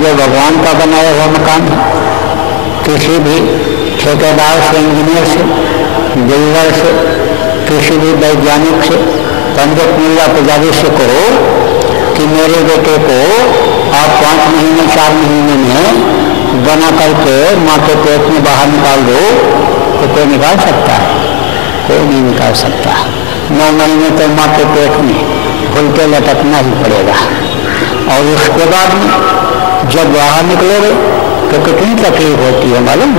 जो भगवान का बनाया हुआ मकान है, किसी भी ठेकेदार से, इंजीनियर से, बिल्डर से, किसी भी वैज्ञानिक से, पंडित मुल्ला पुजारी से कहो कि मेरे बेटे को आप 5 महीने 4 महीने में बना करके माँ के पेट में बाहर निकाल दो, तो कोई निकाल सकता है? कोई नहीं निकाल सकता। 9 महीने तो माँ के पेट में घुल के लटकना ही पड़ेगा। और उसके बाद में जब बाहर निकलोगे तो कितनी तकलीफ होती है मालूम?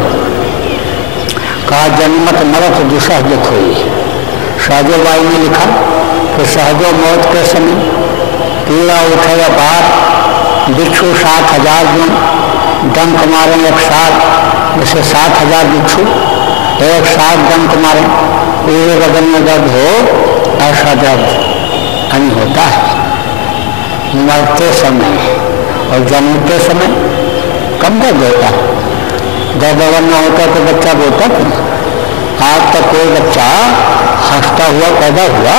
कहा जन्मत मरत दुसह दुख हुई। शाहजोबाई ने लिखा कि सहजो मौत के समय पीड़ा उठे अपार, बिच्छू 7,000 दिन डंक मारे एक साथ, जैसे 7,000 बिच्छू एक साथ डंक मारे, पूरे बदन में दर्द हो, ऐसा दर्द नहीं होता है मरते समय। और जन्मते समय कम दर्द होता है। दर्द अगर न होता तो बच्चा बोलता क्यों? आज तक कोई बच्चा हंसता हुआ पैदा हुआ?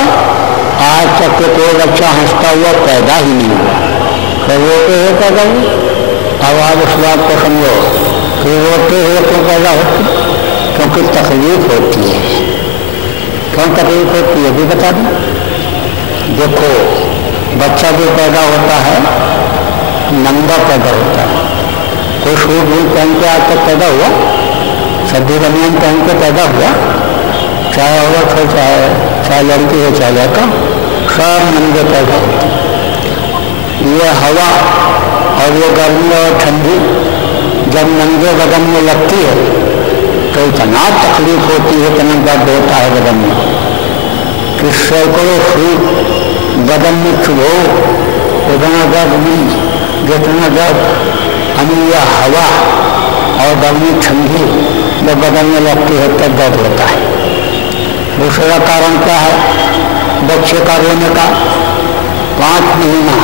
आज तक के कोई बच्चा हंसता हुआ पैदा ही नहीं हुआ। तो रोते हुए पैदा हुए? अब आज उस बात को समझो कि रोते हुए क्यों पैदा होती? क्योंकि तकलीफ होती है। क्यों तकलीफ होती है भी बता दूं। देखो, बच्चा जो पैदा होता है नंगा पैदा होता है। कोई सूट बूट पहन के आज तक पैदा हुआ? सर्दी बनियान पहन के पैदा हुआ? चाहे औरत हो, चाहे लड़की हो, चाहे लड़का, सब नंगे पैदा होते हैं। ये हवा और ये गर्मी और ठंडी जब नंगे बदन में लगती है तो इतना तकलीफ होती है, इतना दर्द होता है बदन में कि सैकड़ों फीट बदन में चुभो, उतना दर्द नहीं जितना दर्द यह हवा और गर्मी ठंडी जब बदन में लगती है तब दर्द होता है। दूसरा कारण क्या है बच्चे का रोने का? 5 महीना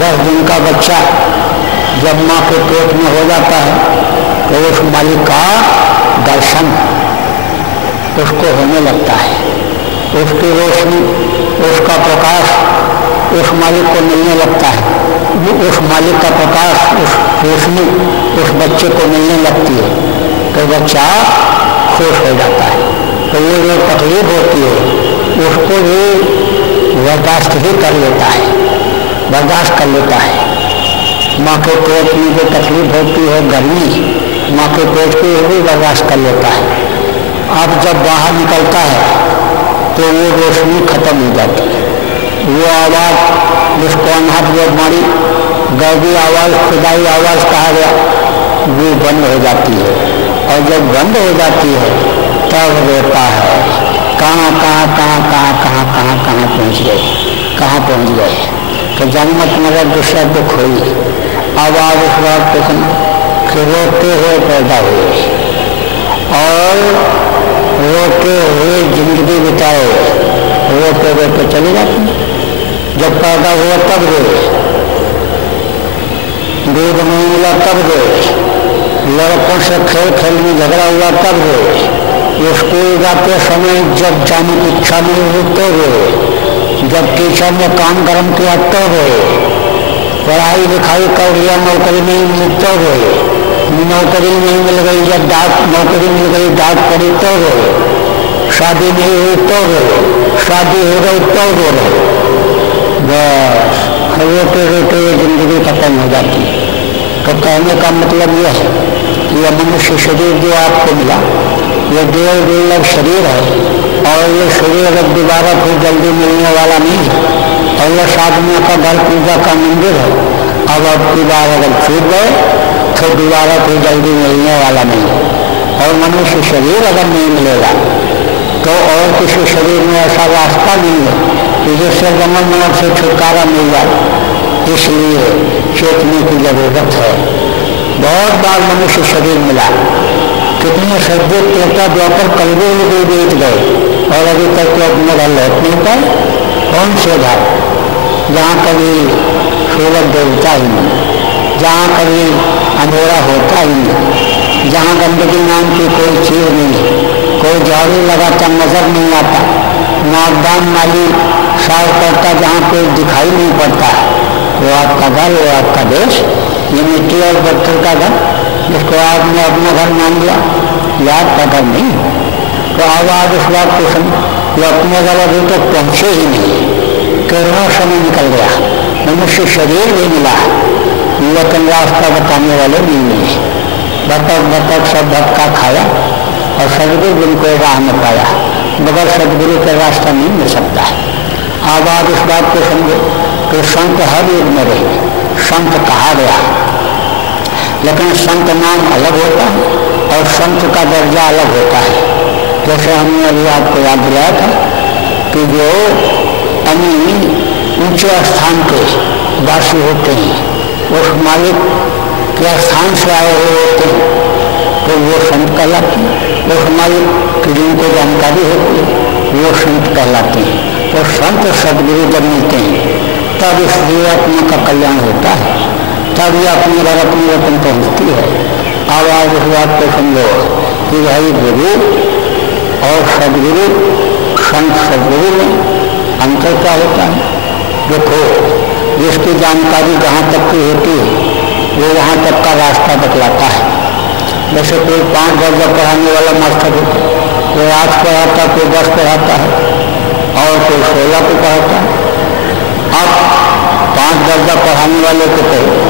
10 दिन का बच्चा जब माँ के पेट में हो जाता है तो उस मालिक का दर्शन उसको होने लगता है। उसकी रोशनी, उसका प्रकाश उस मालिक को मिलने लगता है। उस मालिक का प्रकाश, उस रोशनी उस बच्चे को मिलने लगती है तो बच्चा खुश हो जाता है। तो ये जो तकलीफ होती है उसको भी बर्दाश्त ही कर लेता है, बर्दाश्त कर लेता है। माँ के पेट में जो तकलीफ होती है गर्मी, माँ के पेट की भी बर्दाश्त कर लेता है। अब जब बाहर निकलता है तो वो रोशनी खत्म हो जाती है। वो आवाज़ जिसको अनहद मारी गैबी आवाज़, खुदाई आवाज़ कहा गया, वो बंद हो जाती है। और जब बंद हो जाती है तब रोता है, कहाँ कहाँ कहाँ कहाँ कहाँ कहाँ कहाँ पहुँच गए, कहाँ पहुँच गए। तो जन्मत मरद दूसरा दुख हुई। अब आप उस बात को कि रोते हुए पैदा हुए और रोते हुए जिंदगी बिताए, रोते रोते चले जाते हैं। जब पैदा हुआ तब रोए, दूध नहीं मिला तब रोए, लड़कों से खेल खेल में झगड़ा हुआ तब रोए, स्कूल जाते समय जब जाने की इच्छा नहीं हुई तो रोए, जब टीचर ने काम गरम किया तो रोए, पढ़ाई लिखाई कर लिया नौकरी नहीं मिली तो रोए, नौकरी नहीं मिल गई, जब नौकरी मिल गई डांट पड़ी तो रोए, शादी नहीं हुई तो रोए, शादी हो गई तो रो रहे। बस रोते रोते जिंदगी खत्म हो जाती है। तो कहने का मतलब यह है कि यह मनुष्य शरीर जो आपको मिला ये देव दुर्लभ शरीर है और ये शरीर अगर दोबारा फिर जल्दी मिलने वाला नहीं है। और यह साधना का घर पूजा का मंदिर है। अब की बार अगर छूट गए तो दोबारा फिर जल्दी मिलने वाला नहीं है। और मनुष्य शरीर अगर नहीं मिलेगा तो और किसी शरीर में ऐसा रास्ता नहीं है कि जिससे जन्म मरण से छुटकारा मिल जाए। इसलिए चेतने की जरूरत है। बहुत बार मनुष्य शरीर मिला, कितने सज्जे त्रेता द्वापर कलवे में बीत गए और अभी तक तो अपने घर लौट नहीं पाए। कौन से घर जहाँ कभी सूरज डूबता ही नहीं, जहाँ कभी अंधेरा होता ही नहीं, जहाँ गंदगी नाम की कोई चीज नहीं, कोई झाड़ू लगाता नजर नहीं आता, नाकदान नाली साफ करता जहाँ कोई दिखाई नहीं पड़ता। वो आपका घर, वो आपका देश ये मिट्टी और पत्थर का घर जिसको आपने अपना घर मान लिया, याद का घर नहीं। तो अब आज इस बात को समझ, वो अपने घर अभी तक पहुंचे ही नहीं, किरणों समय निकल गया, मनुष्य शरीर भी मिला लेकिन रास्ता बताने वाले नहीं मिले। बतक बतक सब भटका खाया और सदगुरु जिनको राह न पाया, मगर सदगुरु का रास्ता नहीं मिल सकता है। अब आप इस बात को समझो कि संत हर युग में रहे, संत कहा गया, लेकिन संत नाम अलग होता है और संत का दर्जा अलग होता है। जैसे हमने अभी आपको याद दिलाया था कि जो अन्य ऊंचे स्थान के वासी होते हैं, उस मालिक के स्थान से आए हुए होते हैं, तो वो संत कहलाते हैं। उस मालिक की जिनको जानकारी होती है वो संत कहलाते हैं। तो संत सदगुरु जब मिलते हैं तब इस जीवात्मा का कल्याण होता है, तब ये अपने घर अपनी वतन पहुँचती है। अब आज इस बात को समझो कि भाई गुरु और सदगुरु, संत सदगुरु में अंतर क्या होता है। देखो, जिसकी जानकारी जहाँ तक की होती है वो वहाँ तक का रास्ता बतलाता है। जैसे कोई 5 दर्जा पढ़ाने वाला मास्टर होता है, कोई 8 पढ़ाता है, कोई 10 पढ़ाता है और कोई 16 को पढ़ाता है। अब 5 दर्जा पढ़ाने वाले को कहो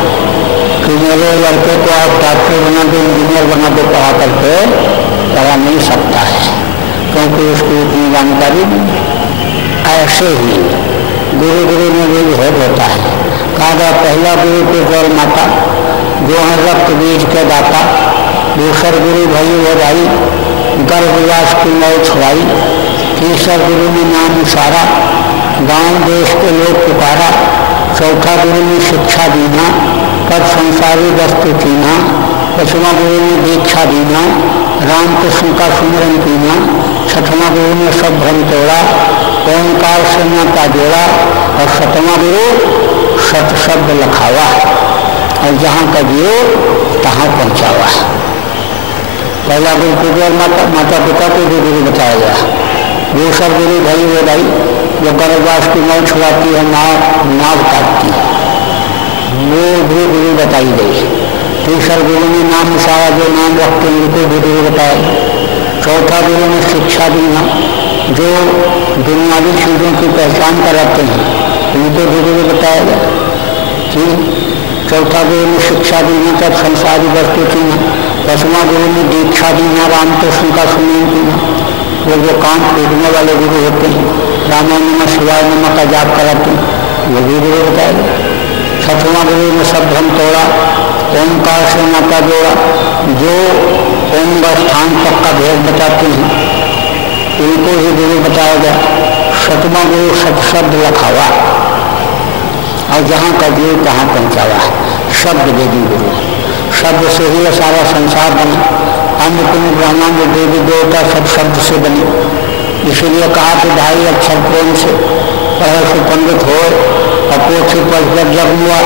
कि मेरे लड़के को आप डॉक्टर बना दो, इंजीनियर बना दो, पढ़ा करके पढ़ा नहीं सकता है क्योंकि उसकी इतनी जानकारी नहीं। ऐसे ही गुरु में भी भेद होता है। कहा पहला गुरु के गौर माता जो है रक्त बीज के दाता, दूसर गुरु भई वो भाई गर्भवास की मौ छुड़ाई, तीसर गुरु ने नाम उसारा, गांव देश के लोग पुकारा, चौथा गुरु ने शिक्षा दीना, तब संसारी वस्तु कीना, पांचवा गुरु ने दीक्षा दीना, राम कृष्ण का सुमरन कीना, छठवां गुरु ने सब भ्रम तोड़ा, ओंकार से नाता जोड़ा और सतवां गुरु सत शब्द लखावा और जहाँ का जियो तहाँ पहुँचावा। पहला गुरु को जो माता पिता को भी गुरु बताया गया, दूसरा गुरु भाई वो भाई जो गर्भवास की मौ छुड़ाती है, नाव काटती है, वो भी गुरु बताई गई। तीसरा गुरु ने नाम उसारा जो नाम रखते हैं उनको भी गुरु बताया। चौथा गुरु ने शिक्षा दीना जो दुनियावी चीज़ों की पहचान कराते हैं उनको भी गुरु बताया गया। चौथा गुरु ने शिक्षा दीना, तब संसारी वस्तु चीना, दसवां गुरु ने दीक्षा दीना, रामकृष्ण का सुमरन कीना, वो जो कान पीटने वाले गुरु होते हैं, रामा नमः शिवाय नमः का जाप कराते हैं, वो भी गुरु बताएगा। छठवां गुरु ने सब भ्रम तोड़ा, ओंकार से नाता जोड़ा, जो ओम स्थान तक का भेद बताते हैं उनको ही गुरु बताया गया। सतवां गुरु सत शब्द लखावा और जहाँ का जीव तहाँ पहुँचावा, शब्द वेदी गुरु। शब्द से ही सारा संसार बना, अन्नपूर्ण ब्रह्मांड देवी देवता सब शब्द से बने। इसीलिए कहा कि ढाई अक्षर प्रेम से पढ़े से पंडित हो और पोथी पढ़ जब हुआ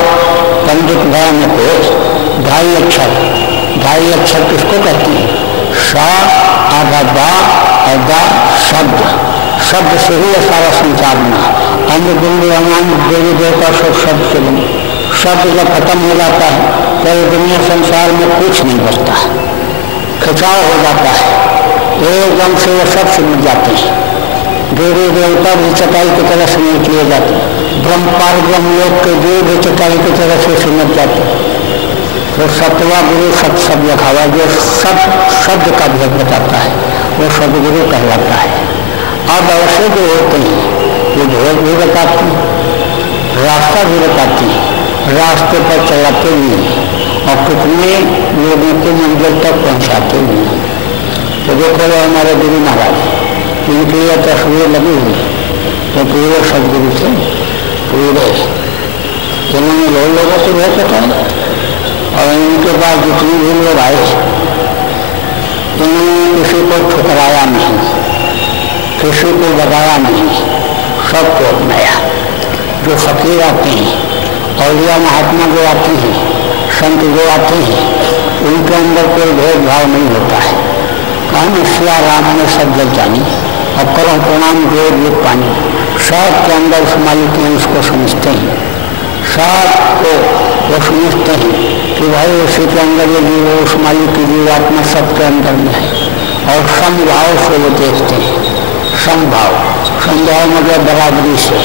पंडित भया न हो। ढाई अक्षर किसको कहती है? सा आधा बा और दा शब्द, शब्द से ही सारा संसार बना। अन्नपूर्ण ब्रह्मांड देवी देवता सब शब्द से बने। शब्द जब खत्म हो जाता है तो दुनिया संसार में कुछ नहीं बचता है, खिंचाव हो जाता है, एकदम से वो सब सिमट जाते हैं। देवी देवता भी चटाई की तरह सिमट लिए जाते हैं, ब्रह्मपाल ब्रह्मलोक के देव भी चटाई की तरह से सिमट जाते हैं। तो सतवा गुरु सत शब्द लखावा जो सब शब्द का भेद बताता है वो सदगुरु कहलाता है। अब ऐसे जो होते हैं वो भेद भी बताते हैं, रास्ता भी बताते हैं, रास्ते पर चलाते भी हैं और कितने लोगों को मंजिल तक पहुंचाते भी हैं। तो देखो हमारे गुरु महाराज, इनकी यह तस्वीर लगी हुई तो पूरे सदगुरु थे, पूरे जिन्होंने लोगों को भेद बताया और इनके पास जितनी भी लोग आए इन्होंने किसी को ठुकराया नहीं, किसी को लगाया नहीं, सबको अपनाया। जो फकीर आते हैं और या महात्मा जो आते हैं, संत जो आते हैं, उनके अंदर कोई भेदभाव नहीं होता है। कहानी सिया राम ने सब जल जानी और करो प्रणाम जो लोग पानी, सब के अंदर उस मालिक ने उसको समझते हैं, सब को वो समझते हैं कि भाई उसी के अंदर ये जीव उस मालिक की जीवात्मा सबके अंदर में है, और समभाव से वो देखते हैं। समभाव मतलब बराबरी से।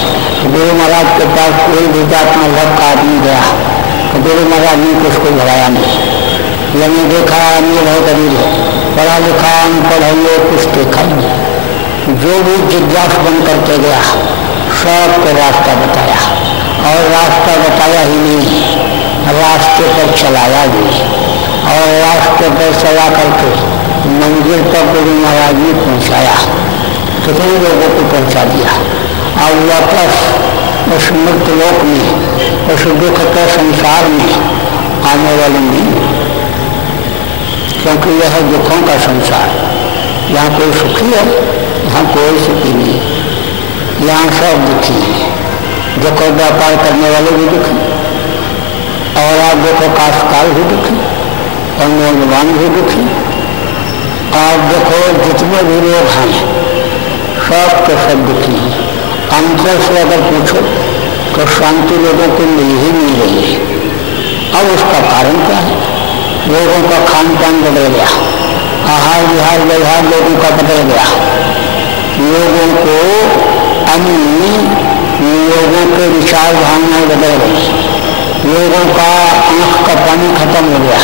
गुरु महाराज के पास कोई भी जात मजहब का आदमी गया तो गुरु महाराज ने उसको भगाया नहीं। ये नहीं देखा अन्य बहुत अमीर है, पढ़ा लिखा अनपढ़ है, ये कुछ देखा नहीं। जो भी जिज्ञास बन करके गया सबको रास्ता बताया, और रास्ता बताया ही नहीं, रास्ते पर चलाया भी, और रास्ते पर चला करके मंजिल पर गुरु महाराज ने पहुँचाया। कितने लोगों को पहुँचा दिया। अब वापस उस मुक्त लोक में, उस दुख के संसार में आने वाले नहीं, क्योंकि यह है दुखों का संसार। यहाँ कोई सुखी है, यहाँ कोई सुखी नहीं, यहाँ सब दुखी है। देखो व्यापार करने वाले भी दुखी, और आप देखो काश्तकार भी दुखी, और नौजवान भी दुखी। आप देखो जितने भी लोग हैं सब के सब दुखी हैं। अंतर से अगर पूछो तो शांति लोगों को मिल ही नहीं रही है। अब उसका कारण क्या है? लोगों का खान पान बदल गया, आहार विहार व्यवहार लोगों का बदल गया, लोगों को लोगों के विचार भावनाएं बदल गई, लोगों का आंख का पानी खत्म हो गया,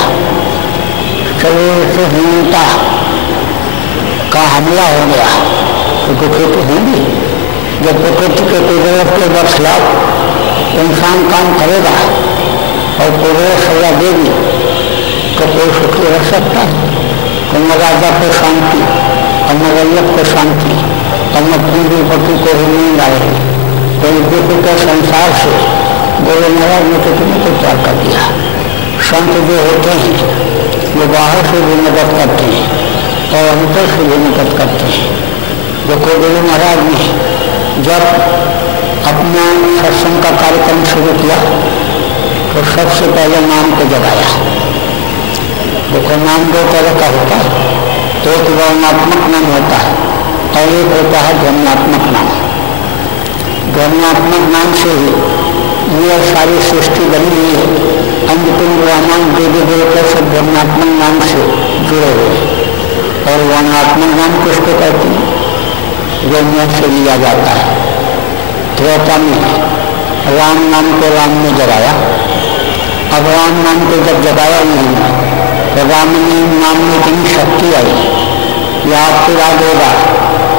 शरीर से हीनता का हमला हो गया। तो दुखी तो होंगे। जब प्रकृति के कुदरत के बरखिलाफ इंसान काम करेगा और कुदरत सजा देगी तो कोई सुखी रह सकता है? तो न राजा को शांति, और न रैयत को शांति, और न पूंजीपति को ही नींद आएगी। तो दुख के संसार से गुरु महाराज ने कितने को त्याग कर दिया। संत जो होते हैं वो बाहर से भी मदद करते हैं और अंतर से भी मदद करते हैं। देखो गुरु महाराज ने जब अपना सत्संग का कार्यक्रम शुरू किया तो सबसे पहले नाम को जगाया। देखो नाम दो तरह का होता है, एक वर्णात्मक नाम होता है और एक होता है ध्वन्यात्मक नाम। ध्वन्यात्मक नाम से ही यह सारी सृष्टि बनी हुई है। अन्नपूर्ण ब्राह्मण देवी देवता सब ध्वन्यात्मक नाम से जुड़े हुए। और वर्णात्मक नाम किसको कहते हैं? जो मुँह से लिया जाता है। त्रेता में राम नाम को राम ने जगाया। अब राम नाम को जब जगाया नहीं तो राम नाम में इतनी शक्ति आई। यह आपको याद होगा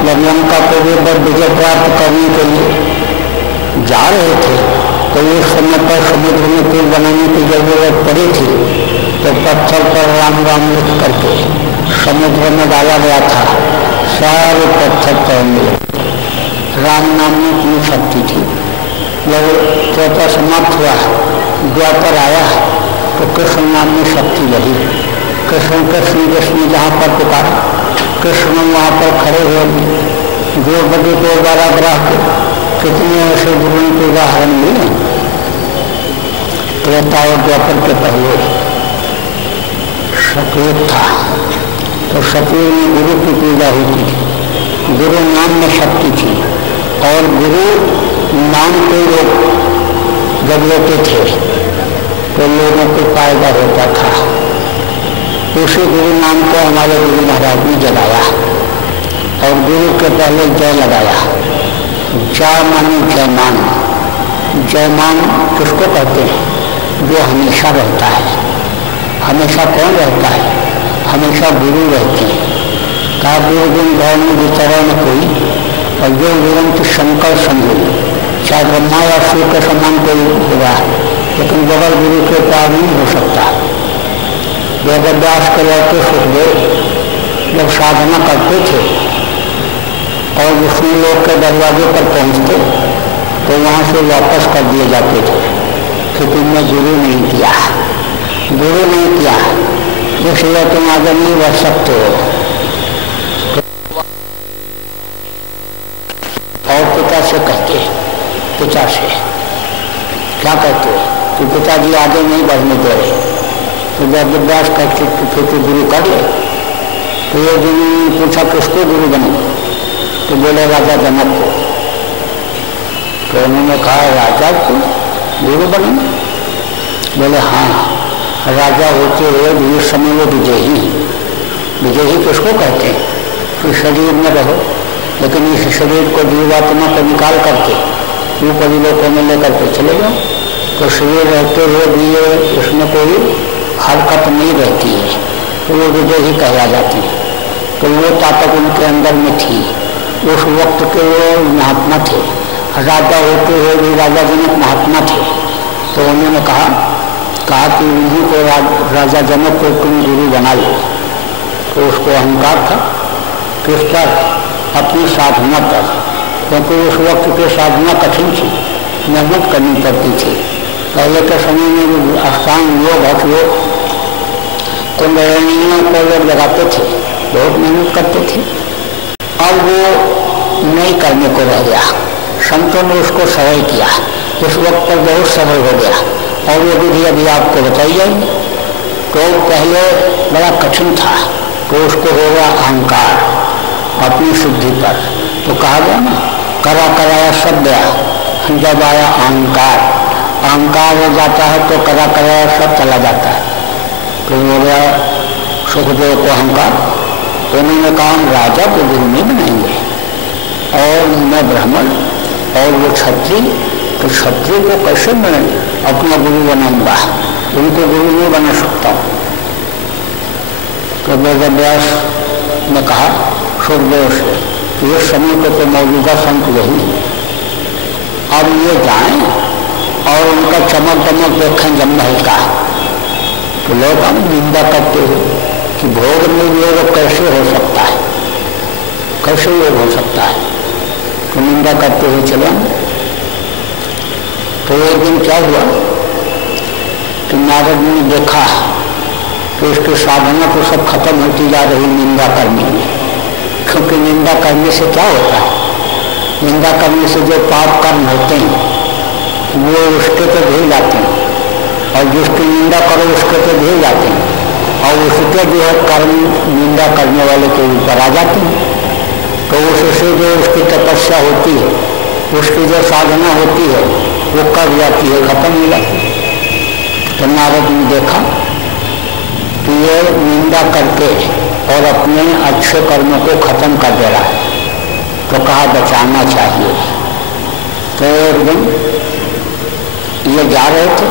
जब लंका को विजय प्राप्त करने के लिए जा रहे थे तो उस समय पर समुद्र में पुल बनाने की जरूरत पड़ी थी, तो पत्थर पर राम राम लिख करके समुद्र में डाला गया था। सारे पत्थर तोड़ लिए। राम नाम में इतनी शक्ति थी। जब त्रेता समाप्त हुआ, द्वापर आया तो कृष्ण नाम में शक्ति लगी। कृष्ण कृष्ण जहाँ पर पुकारा, कृष्ण वहाँ पर खड़े हुए। द्रौपदी को कारागृह के कितने ऐसे गुरुओं के उदाहरण मिले। त्रेता और द्वापर के पहले सतयुग था तो सतयुग में गुरु की पूजा होती थी। गुरु नाम में शक्ति थी और गुरु नाम के लोग जब लेते थे तो लोगों को फायदा होता था। उसी गुरु नाम को हमारे गुरु महाराज ने जगाया और गुरु के पहले जय लगाया। जय माने जयमान। जयमान किसको कहते हैं? जो हमेशा रहता है। हमेशा कौन रहता है? हमेशा गुरु रहते हैं। का गुरु गुण धर्म विचारा न कोई, और जो निरंतर शंकर समझे, चाहे ब्रह्मा या शिव के समान कोई होगा, लेकिन बगैर गुरु के पार नहीं हो सकता। वेदव्यास के लड़के सुखदेव जब साधना करते थे और विष्णु लोक के दरवाजे पर पहुंचते तो वहाँ से वापस कर दिए जाते थे कि तुमने गुरु नहीं किया, गुरु नहीं किया, इसलिए तुम आगे नहीं बढ़ सकते हो। और पिता से कहते, पिता से क्या कहते कि पिताजी आगे नहीं बढ़ने दे रहे, तो जब विद्यास कहते कि फिर तो गुरु कर ले। तो ये जिन्होंने पूछा किसको गुरु बने, तो बोले राजा जनक को। तो उन्होंने कहा राजा को गुरु बने? बोले हाँ, राजा होते हुए भी उस समय वो विजयी। विजयी किसको कहते हैं? तो शरीर में रहो, लेकिन इस शरीर को जीवात्मा को निकाल करके ऊपरी लोकों में लेकर के चले जाओ, तो शरीर रहते हुए भी उसमें कोई हरकत नहीं रहती है, तो वो विजयी कहला जाती है। तो वो ताकत उनके अंदर में थी। उस वक्त के वो महात्मा थे, राजा होते हुए भी राजा जनक महात्मा थे। तो उन्होंने कहा कि उन्हीं को राजा जनक को तुम गुरु बना लो। तो उसको अहंकार था किस पर? अपनी साधना पर, क्योंकि उस वक्त की साधना कठिन थी, मेहनत करनी पड़ती थी। पहले के समय में अष्टांग योग हठ योग कुंडलिनियों को लोग लगाते थे, बहुत मेहनत करते थे। अब वो नहीं करने को रह गया, संतों ने उसको सरल किया, उस वक्त पर बहुत सरल हो गया। और ये विधि अभी आपको बताई जाएगी। तो पहले बड़ा कठिन था, तो उसको हो गया अहंकार अपनी शुद्धि पर। तो कहा गया ना, करा कराया सब गया, जब आया अहंकार, अहंकार हो जाता है तो करा कराया सब चला जाता है। तो हो गया सुखदेव को अहंकार। तो उन्होंने कहा हम राजा को गुरु नहीं बनाएंगे, और मैं ब्राह्मण और वो क्षत्रिय, तो क्षत्रिय को कैसे मैं अपना गुरु बनाऊंगा? उनको गुरु नहीं बना सकता। तो वेदव्यास ने कहा सुखदेव से, ये समय को तो मौजूदा संत यही, अब ये जाएं और उनका चमक दमक देखें जममहल का। तो लोग हम निंदा करते हैं कि भोग में योग कैसे हो सकता है, कैसे योग हो सकता है, तो निंदा करते हुए चले। तो एक दिन क्या हुआ कि नारद ने देखा कि इसकी साधना तो सब खत्म होती जा रही निंदा करने में। क्योंकि निंदा करने से क्या होता है? निंदा करने से जो पाप कर्म होते हैं वो उसके तो धुल जाते हैं, और जिसकी निंदा करो उसके तो धुल जाते हैं, और उसके जो है कर्म निंदा करने वाले के ऊपर आ जाते हैं। तो उससे जो उसकी तपस्या होती है, उसकी जो साधना होती है वो कट जाती है, खत्म हो जाती है। तो नारद ने देखा कि ये निंदा करके और अपने अच्छे कर्मों को खत्म कर दे रहा है, तो कहा बचाना चाहिए। तो एक दिन ये जा रहे थे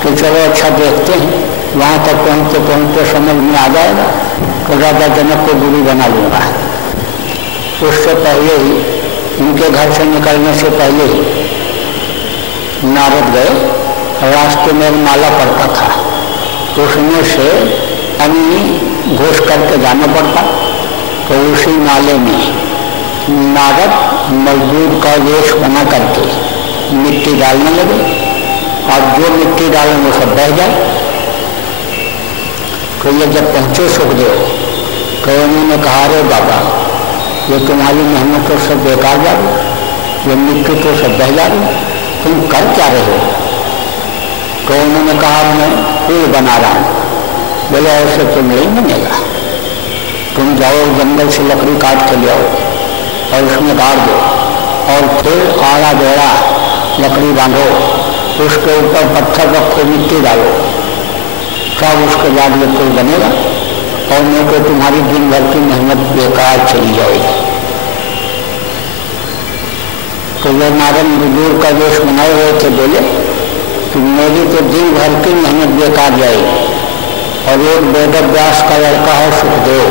तो चलो अच्छा देखते हैं, वहाँ तक पहुँचते पहुँचते समझ में आ जाएगा तो राजा जनक को गुरु बना लूँगा। उससे पहले ही, उनके घर से निकलने से पहले ही नारद गए, रास्ते में माला पड़ता था, तो उसमें से अन्नी घोष करके जाना पड़ता। तो उसी नाले में नारद मजदूर का वेश बना करके मिट्टी डालने लगे, और जो मिट्टी डालें वो सब बह जाए। तो ये जब पहुँचे सुखदेव, तो उन्होंने कहा अरे बाबा, ये तुम्हारी मेहनत तो सब बेकार जा रही, ये मिट्टी तो सब बह जा रही, तुम कर क्या रहे हो? तो उन्होंने कहा मैं पुल बना रहा हूँ। बोले ऐसे तो नहीं बनेगा, तुम जाओ जंगल से लकड़ी काट के ले आओ और उसमें गाड़ दो, और फिर आड़ा बेड़ा लकड़ी बांधो, उसके ऊपर पत्थर रखो, मिट्टी डालो, तब उसके बाद ये पुल बनेगा, और नहीं तो तुम्हारी दिन भर की मेहनत बेकार चली जाएगी। तो जो नारद मजदूर का वेश बनाए हुए थे बोले कि मेरी तो दिन भर की मेहनत बेकार जाएगी, और एक वेदव्यास का लड़का है सुखदेव,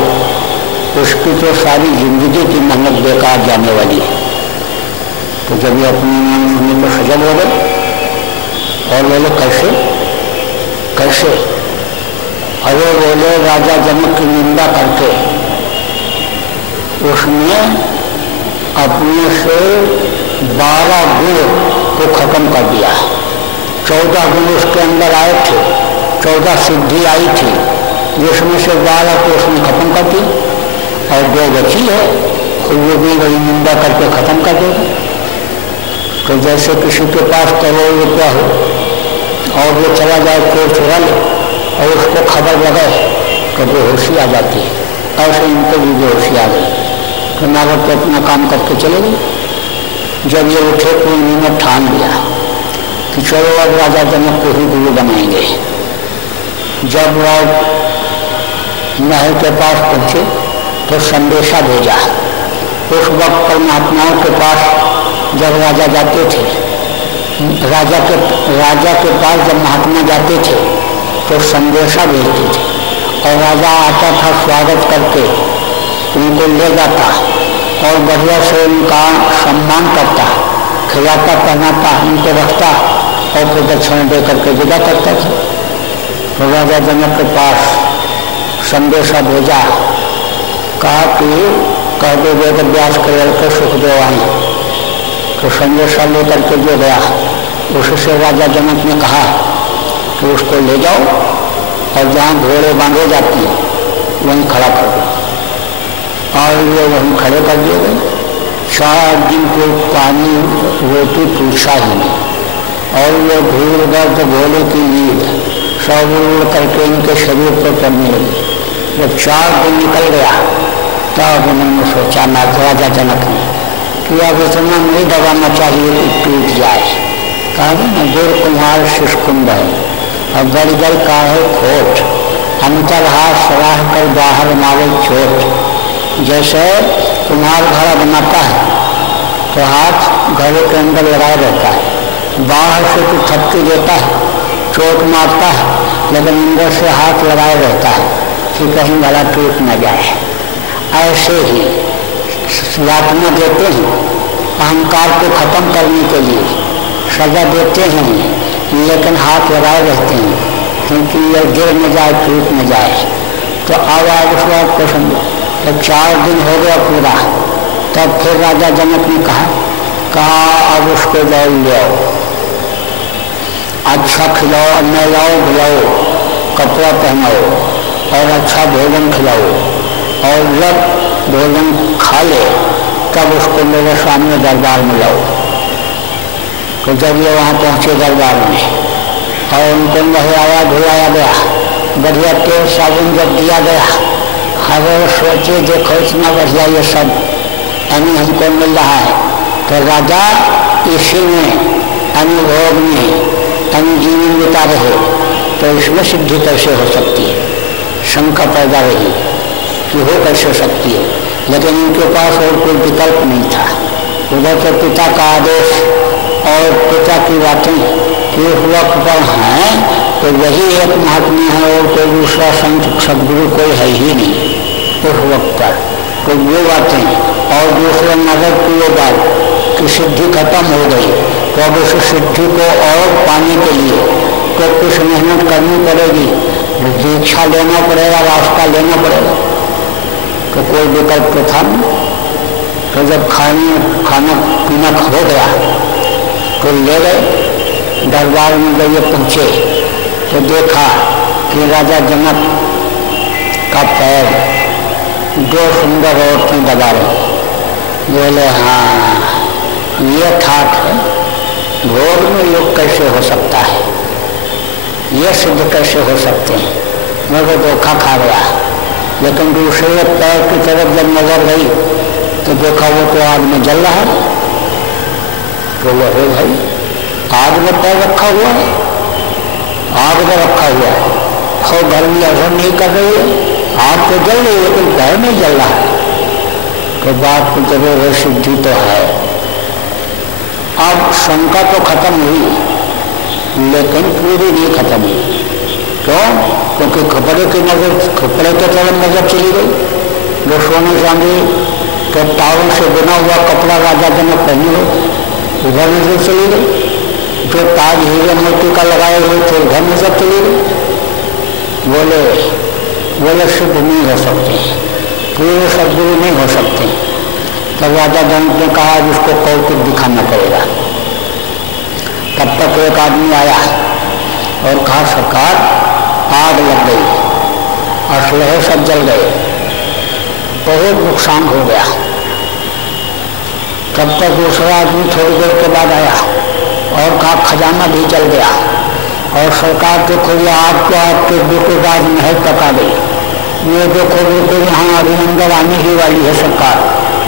उसकी तो सारी जिंदगी की मेहनत बेकार जाने वाली है। तो जब ये अपनी नाम सुनने को सजग हो गए और बोले कैसे कैसे? अरे बोले राजा जनक की निंदा करके उसने अपने से 12 गुण को खत्म कर दिया। 14 गुण उसके अंदर आए थे, 14 सिद्धि आई थी, जिसमें से 12 को उसने खत्म कर दिया, और 2 बची है वो भी वही निंदा करके खत्म कर देगा। तो जैसे किसी के पास करोड़ रुपया हो और वो चला जाए, चोर चुरा ले और उसको खबर लगाए तो बेहोशी आ जाती है, ऐसे इनको भी बेहोशी आ गई। तो नारद तो अपना काम करके चले गए। जब ये उठे तो उन्होंने ठान लिया कि चलो अब राजा जनक को ही गुरु बनाएंगे। जब वह महल के पास पहुंचे तो संदेशा भेजा। उस वक्त पर महात्माओं के पास जब राजा जाते थे, राजा के पास जब महात्मा जाते थे तो संदेशा भेजते थे और राजा आता था, स्वागत करके उनको ले जाता और बढ़िया से उनका सम्मान करता, खिलाता पहनाता, उनको रखता और फिर दक्षिण दे करके विदा करता था। तो राजा जनक के पास संदेशा भेजा, कहा कि कह दो वेद व्यास के सुखदेव आए। तो संदेशा लेकर के जो गया उससे राजा जनक ने कहा कि उसको ले जाओ और जहाँ घोड़े बांधे जाते हैं वहीं खड़ा कर दो। और ये वहीं खड़े कर दिए गए। 4 दिन को पानी रोटी पूछा ही नहीं और ये भूल दर्द भोले की नींद सब उड़ करके इनके शरीर पर पड़ने लगी। जब 4 दिन निकल गया तब उन्होंने सोचा राजा जनक ने कि अब इतना नहीं दबाना चाहिए कि टूट जाए। कहा ना दूर कुम्हार शिशकुंड है और गड़ गड़ का है खोट, अंतर हाथ सराह कर बाहर मारे चोट। जैसे कुम्हार घड़ा बनाता है तो हाथ घड़े के अंदर लगाए रहता है, बाहर से तो थपकी देता है, चोट मारता है, लेकिन अंदर से हाथ लगाए रहता है कि कहीं गला टूट न जाए। ऐसे ही यातना देते हैं, अहंकार को खत्म करने के लिए सजा देते हैं, लेकिन हाथ लगाए रहते हैं क्योंकि यह गिर न जाए, टूट न जाए। तो अब आप उस बात को समझो। जब 4 दिन हो गया पूरा तब फिर राजा जनक ने कहा अब उसको जाओ ले आओ, अच्छा खिलाओ, अन्न लाओ, खिलाओ, कपड़ा पहनाओ और अच्छा भोजन खिलाओ और जब भोजन खा ले तब उसको मेरे सामने दरबार में लाओ। तो जब ये वहाँ पहुँचे दरबार में और उनको नहलाया धुलाया गया, बढ़िया तेल साबुन जब दिया गया, हर सोचे देखो इतना बढ़िया ये सब यानी हमको मिल रहा है। तो राजा इसी में अनुभोग में जीवन बिता रहे तो इसमें सिद्धि कैसे हो सकती है? शंका पैदा रही कि हो कैसे सकती है, लेकिन इनके पास और कोई विकल्प नहीं था। उधर तो पिता का आदेश और पिता की बातें कि हुआ पर हैं तो वही एक महात्मा है और कोई दूसरा संत सदगुरु कोई है ही नहीं उस वक्त पर। तो वो बातें और दूसरे नजर की वो बात कि सिद्धि खत्म हो गई तो अब उस सिद्धि को और पाने के लिए तो कुछ मेहनत करनी पड़ेगी, दीक्षा लेना पड़ेगा, रास्ता लेना पड़ेगा। तो कोई विकल्प तो था नहीं। तो जब खाना पीना हो गया तो ले गए दरबार में। जब ये पहुँचे तो देखा कि राजा जनक का पैर 2 सुंदर औरतें दबा रही। बोले हाँ ये ठाठ है, भोग में योग कैसे हो सकता है, ये सिद्ध कैसे हो सकते हैं। मेरे धोखा खा गया। लेकिन दूसरे पैर की तरफ जब नजर गई तो देखा वो तो आग में जल रहा है। तो वो हो भाई आग में पैर रखा हुआ है, आग में रखा हुआ है और घर में असर नहीं कर रही है, आग तो जल रही है लेकिन पैर नहीं जल रहा है। तो बात को जरूर है, सिद्धि तो है। अब शंका तो खत्म हुई लेकिन पूरी नहीं खत्म हुई। क्यों? क्योंकि कपड़े की तरफ नजर चली गई। जो सोने चांदी के तारों से बना हुआ कपड़ा राजा जनक पहने हुए उधर नजर चली गई। जो ताज हीरे मोती का लगाए हुए थे उधर नजर चली गई। बोले सिद्ध नहीं हो सकते, पूरे सदगुरु नहीं हो सकते। तब राजा जनक ने कहा जिसको कौतुक दिखाना पड़ेगा। तब तक एक आदमी आया और कहा सरकार आग लग गई, असलहे सब जल गए, बहुत नुकसान हो गया। तब तक दूसरा आदमी थोड़ी देर के बाद आया और कहा खजाना भी जल गया और सरकार देखो ये आपको आपके बिल्कुल बाद महल तक आ गई। ये देखो बिल्कुल यहाँ अभी अंदर आने ही वाली है सरकार,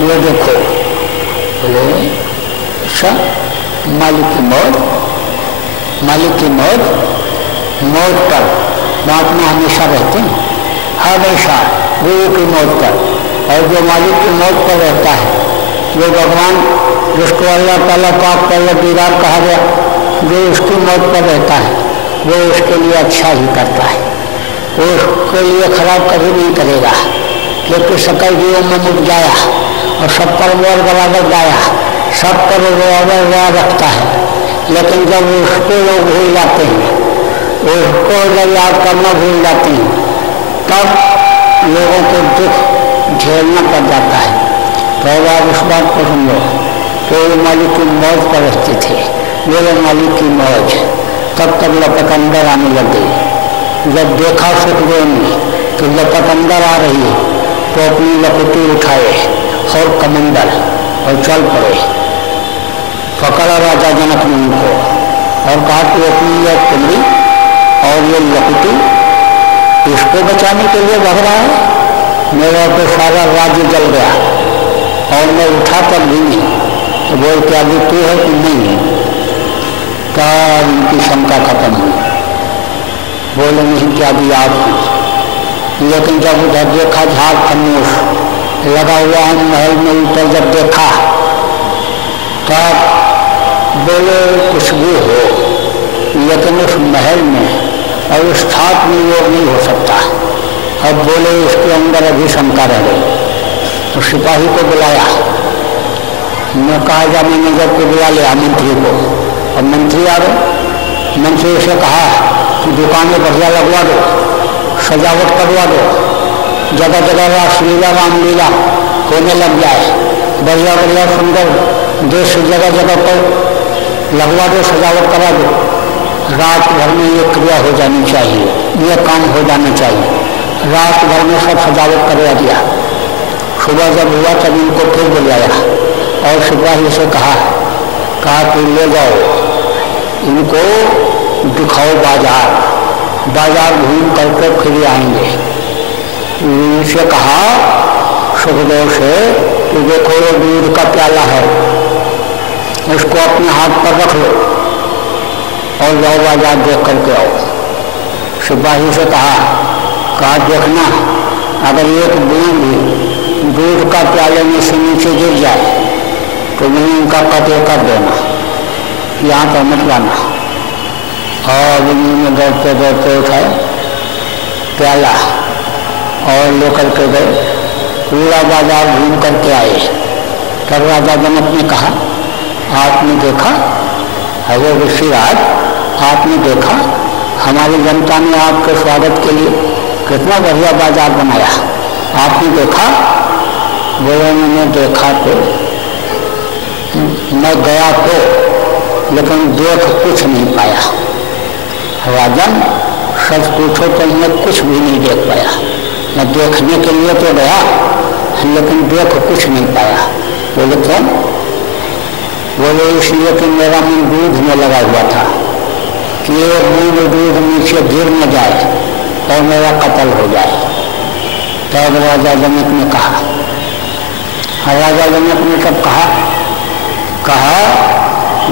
ये देखो। बोले अच्छा मालिक की मौत, मालिक की मौत, मौत पर परमात्मा हमेशा रहते हैं, हमेशा गुरु की मौत पर। और जो मालिक की मौत पर रहता है, जो भगवान जिसको अल्लाह ताला पाक परवरदिगार कहा गया, जो उसकी मौत पर रहता है वो उसके लिए अच्छा ही करता है, वो उसके लिए खराब कभी नहीं करेगा। क्योंकि सकल जीवों में मुझ जाया और सब पर मोर बराबर गाया, सब पर बराबर रखता है। लेकिन जब उसको लोग भूल जाते हैं, उसको जब याद करना भूल जाते हैं, तब लोगों को दुख झेलना पड़ जाता है। तो आप उस बात को समझो, तो मालिक की मौज पर रहते थे, मेरे मालिक की मौज। तब तक लपट अंदर आने लग गई। जब देखा सुखदेव ने तो लपट अंदर आ रही है, तो अपनी लपटी उठाए और कमंडल और चल पड़े। पकड़ा राजा जनक ने उनको और कहा कि अपनी यह कुंडली और ये लपटी इसको बचाने के लिए भग रहा है, मेरा तो सारा राज्य जल गया और मैं उठा कर भी नहीं। तो बोल क्या भी तू है कि नहीं है? तब उनकी शंका खत्म हुई। बोले नहीं क्या भी आप हैं। लेकिन जब उधर देखा झाड़ खमोश लगा हुआ है महल में ऊपर, जब देखा तब बोले कुछ भी हो, लेकिन उस महल में और उस थाप में योग नहीं हो सकता। अब बोले इसके अंदर अभी शंका रह गई। तो सिपाही को बुलाया, मैं कहा जा मैनेजर को बुला लिया, मंत्री को। और मंत्री आ गए। मंत्री से कहा कि दुकानें बढ़िया लगवा दो, सजावट करवा दो, जगह जगह रासलीला रामलीला होने लग जाए, बढ़िया बढ़िया सुंदर देश जगह जगह पर लगवा दो, सजावट करा दो। रात भर में ये क्रिया हो जानी चाहिए, ये काम हो जाना चाहिए। रात भर में सब सजावट करवा दिया। सुबह जब हुआ तब इनको फिर बुलाया और सिपाही से कहा कि ले जाओ इनको, दिखाओ बाजार, बाजार घूम करके फिर आएंगे। इनसे कहा सुखदेव से कि देखो ये दूध का प्याला है, उसको अपने हाथ पर रख लो और जाओ बाजार देख करके आओ। सिपाही से कहा देखना अगर एक बूंद भी दूध का प्याले में से नीचे गिर जाए तो नहीं उनका कत्ल कर देना, यहाँ पर मत लाना। और इन्होंने दौड़ते दौड़ते उठाए प्याला और लेकर के गए, पूरा बाजार घूम करके आए। तब राजा जनक ने कहा आपने देखा, अरे ऋषिराज आपने देखा हमारी जनता ने आपके स्वागत के लिए कितना बढ़िया बाजार बनाया, आपने देखा? बोले मैंने देखा तो, मैं गया तो, लेकिन देख कुछ नहीं पाया। राजन सच पूछो तो मैं कुछ भी नहीं देख पाया। मैं देखने के लिए तो गया लेकिन देख कुछ नहीं पाया। बोले क्यों? बोले इसलिए कि मेरा मन दूध में लगा हुआ था कि एक बूंद दूध नीचे गिर न जाए और मेरा कत्ल हो जाए। तब राजा जनक ने कहा, राजा जनक ने तब कहा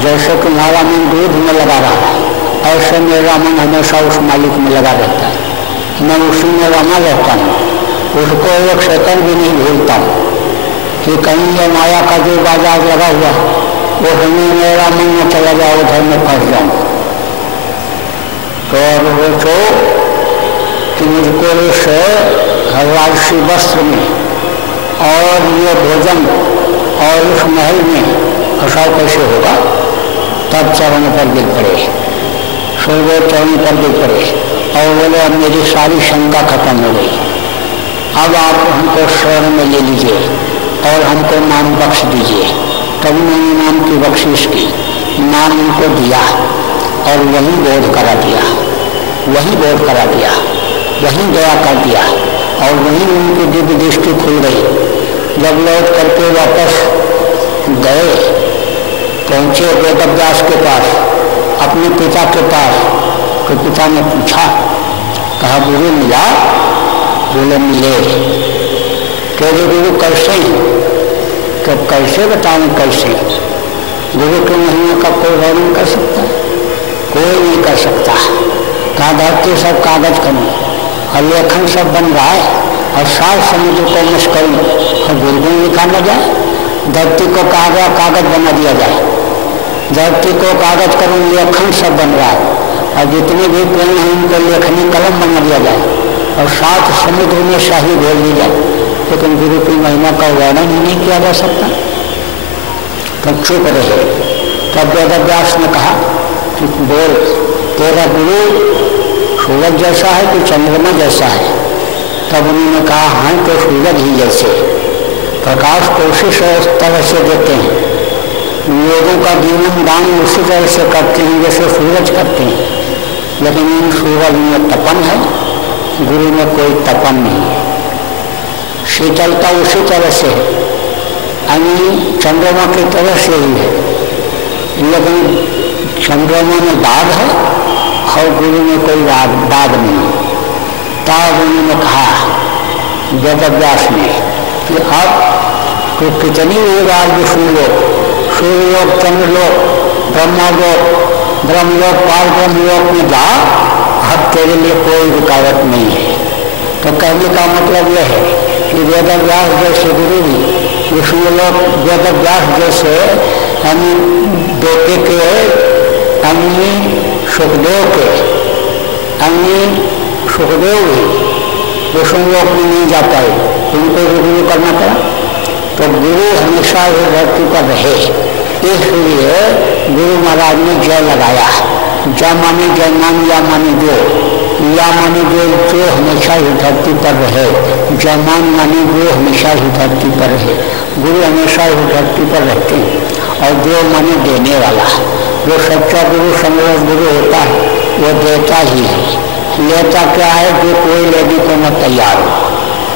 जैसे तुम्हारा मन दूध में लगा रहा है ऐसे मेरा मन हमेशा उस मालिक में लगा रहता है। मैं उसी में रमा रहता हूँ, उसको एक सेकंड भी नहीं भूलता हूँ कि कहीं ये माया का जो बाजार लगा हुआ वो कहीं मेरा मन में चला जाए, उधर में फंस जाऊँ। तो अब सोचो कि मुझको इस राजसी वस्त्र में और ये भोजन और इस महल में फंसाव कैसे होगा? तब चरण पर गिर पड़े, सूर्य चरण पर गिर पड़े और बोले अब मेरी सारी शंका खत्म हो गई, अब आप हमको शरण में ले लीजिए और हमको नाम बख्श दीजिए। तब उन्होंने नाम की बख्शिश की, नाम उनको दिया और वही बोध करा दिया, वही बोध करा दिया, वही दया कर दिया और वही उनकी दिव्य दृष्टि खुल गई। जब लौट करके वापस गए, पहुंचे वेदव्यास के पास, अपने पिता के पास, तो पिता ने पूछा, कहा गुरु मिला? बोले मिले। तेरे गुरु कैसे हैं? तो कैसे बताऊं कैसे? गुरु के महिमा का कोई वर्णन कर सकता है? कोई नहीं कर सकता। कहा धरती सब कागज करूँ और लेखन सब बन रहा है और 7 समुद्र को मश करूँ और गुरगुन लिखा न जाए। धरती को कहा गया कागज बना दिया जाए, धरती को कागज करूँ लेखन सब बन रहा है और जितने भी पेड़ हैं उनको लेखनी कलम बना दिया जाए और 7 समुद्र में शाही भेज दी जाए, लेकिन गुरु की महिमा का वर्णन ही नहीं किया जा सकता। तो चुप रहे। तब वेदव्यास ने कहा कि बोल, तेरा गुरु सूरज जैसा है कि चंद्रमा जैसा है? तब उन्होंने कहा हाँ तो सूरज ही जैसे। प्रकाश कोशिश उस तरह से देते हैं, लोगों का जीवन दान उसी तरह से करते हैं जैसे सूरज करते हैं, लेकिन इन सूरज में तपन है, गुरु में कोई तपन नहीं है। शीतलता उसी तरह से है, चंद्रमा की तरह से ही है, लेकिन चंद्रमा में दाग है और गुरु में कोई दाग नहीं। तब उन्होंने कहा वेदव्यास ने कि अब तो कितनी भी राज्य सूर्यलोक, चंद्रलोक, ब्रह्मलोक, पार ब्रह्मलोक में जा, अब तेरे लिए कोई रुकावट नहीं है। तो कहने का मतलब यह है कि वेदव्यास जैसे गुरु भी विष्णुलोक वेदव्यास जैसे बेटे के अन्य सुखदेव भी विष्णुलोक में नहीं जा पाए, उनको गुरु करना पड़ा। तो गुरु हमेशा वो धरती पर रहे, इसलिए गुरु महाराज ने जय लगाया। जय माने जयमान, या माने जो, या माने जो हमेशा ही धरती पर रहे, जयमान माने जो हमेशा ही धरती पर रहे। गुरु हमेशा ही धरती पर रहते हैं। और जो माने देने वाला, जो सच्चा गुरु समर्थ गुरु होता है वो देता ही है। लेता क्या है? जो कोई लेने को न तैयार हो,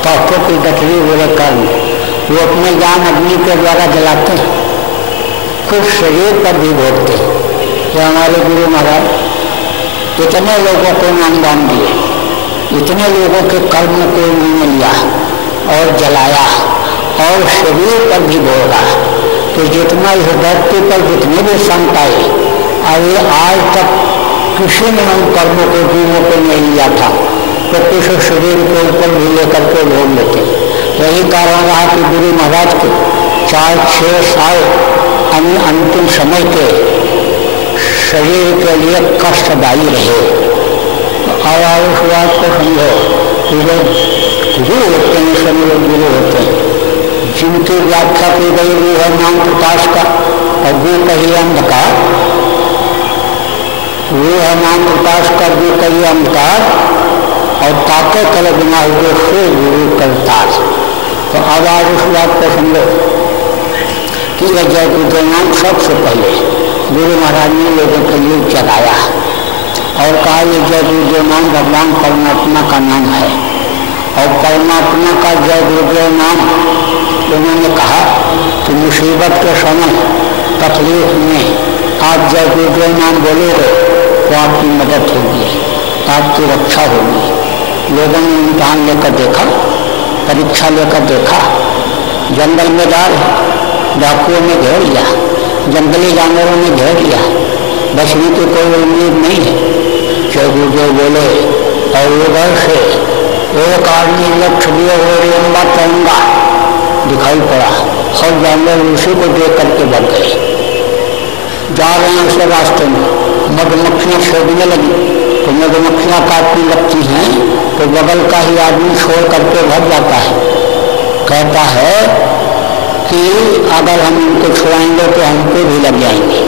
तत्व की गठरी बोले कर्म, वो अपने ज्ञान अग्नि के द्वारा जलाते हैं, खुद शरीर पर भी भोगते हैं। तो हमारे गुरु महाराज इतने लोगों को नामदान दिए, इतने लोगों के कर्म को उन्होंने लिया और जलाया और शरीर पर भी भोगा। तो जितना इस धरती पर जितने भी संत आए, अरे आज तक किसी ने उन कर्मों को जीवों को नहीं लिया था, तो कुछ शरीर के ऊपर भी लेकर के भोग लेते। यही कारण रहा कि गुरु महाराज के 4-6 साल अंतिम समय के शरीर के लिए कष्टदायी रहे। और उस बात को समझो कि जो गुरु होते हैं, सभी लोग गुरु होते हैं, जिनकी व्याख्या की गई वो है नाम प्रकाश का और गुरु कही अंधकार, वो है नाम प्रकाश का गुरु कही अंधकार और ताके कल बिना हुए से गुरु करतार। तो अब आज उस बात को समझो कि यह जय गुरु नाम सबसे पहले गुरु महाराज ने लोगों के लिए जगाया और कहा यह जय गुरुदेव नाम भगवान परमात्मा का नाम है। और परमात्मा का जय गुरुदेव नाम उन्होंने कहा कि मुसीबत के समय तकलीफ में आप जय गुरुदेव नाम बोलोगे तो आपकी मदद होगी, आपकी रक्षा होगी। लोगों ने इम्तहान लेकर देखा, परीक्षा लेकर देखा, जंगल में जा रहे डाकुओं ने घेर लिया, जंगली जानवरों ने घेर लिया, बचने की कोई उम्मीद नहीं है। जय गुरुदेव बोले और उधर से एक आदमी लक्ष्य दिए और लंबा चौंगा दिखाई पड़ा और जानवर उसी को देख करके बढ़ गए। जा रहे हैं उसे रास्ते में मधुमक्खियाँ छोड़ने लगी, तो मधुमक्खियाँ काटने लगती हैं तो बगल का ही आदमी छोड़ करके भग जाता है। कहता है कि अगर हम उनको छुड़ाएंगे तो हमको भी लग जाएंगे,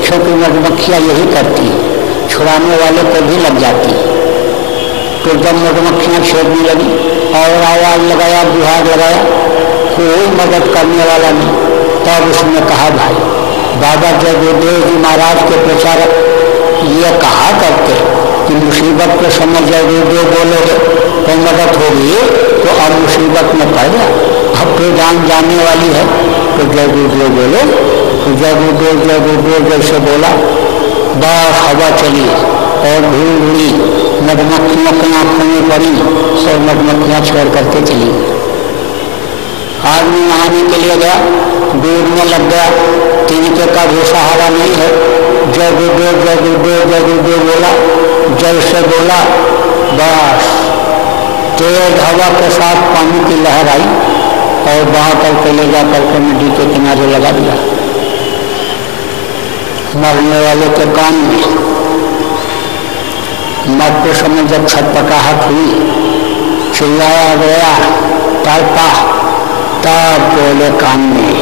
क्योंकि मधुमक्खियाँ यही करती हैं, छुड़ाने वाले को भी लग जाती है। तो जब मधुमक्खियाँ छेड़ने लगी और आवाज़ लगाया, बुहार लगाया, कोई मदद करने वाला नहीं। तब उसने कहा भाई बाबा जय गुरुदेव जी महाराज के प्रचारक ये कहा करते कि मुसीबत के समय जय गुरुदेव बोलोगे तो मदद होगी, तो अब मुसीबत में पड़ गया, अब तो जान जाने वाली है, तो जय गुरुदेव बोलो। तो जय गुरुदेव जैसे बोला, बस हवा चली और धूल उड़ी, मधुमक्खियों की आंखों में पड़ी और मधुमक्खियाँ छोड़ करके चली। आदमी नहाने के लिए गया, डूबने लग गया, तिनके का भी सहारा नहीं है। जय गुरुदेव बोला, जल से बोला, बस तेज हवा के साथ पानी की लहर आई और बहा करके ले जा करके नदी के किनारे लगा दिया। मरने वाले के कान में मरते समय जब छटपटाहट हुई, चिल्लाया गया, तड़पा, तब बोले कान में,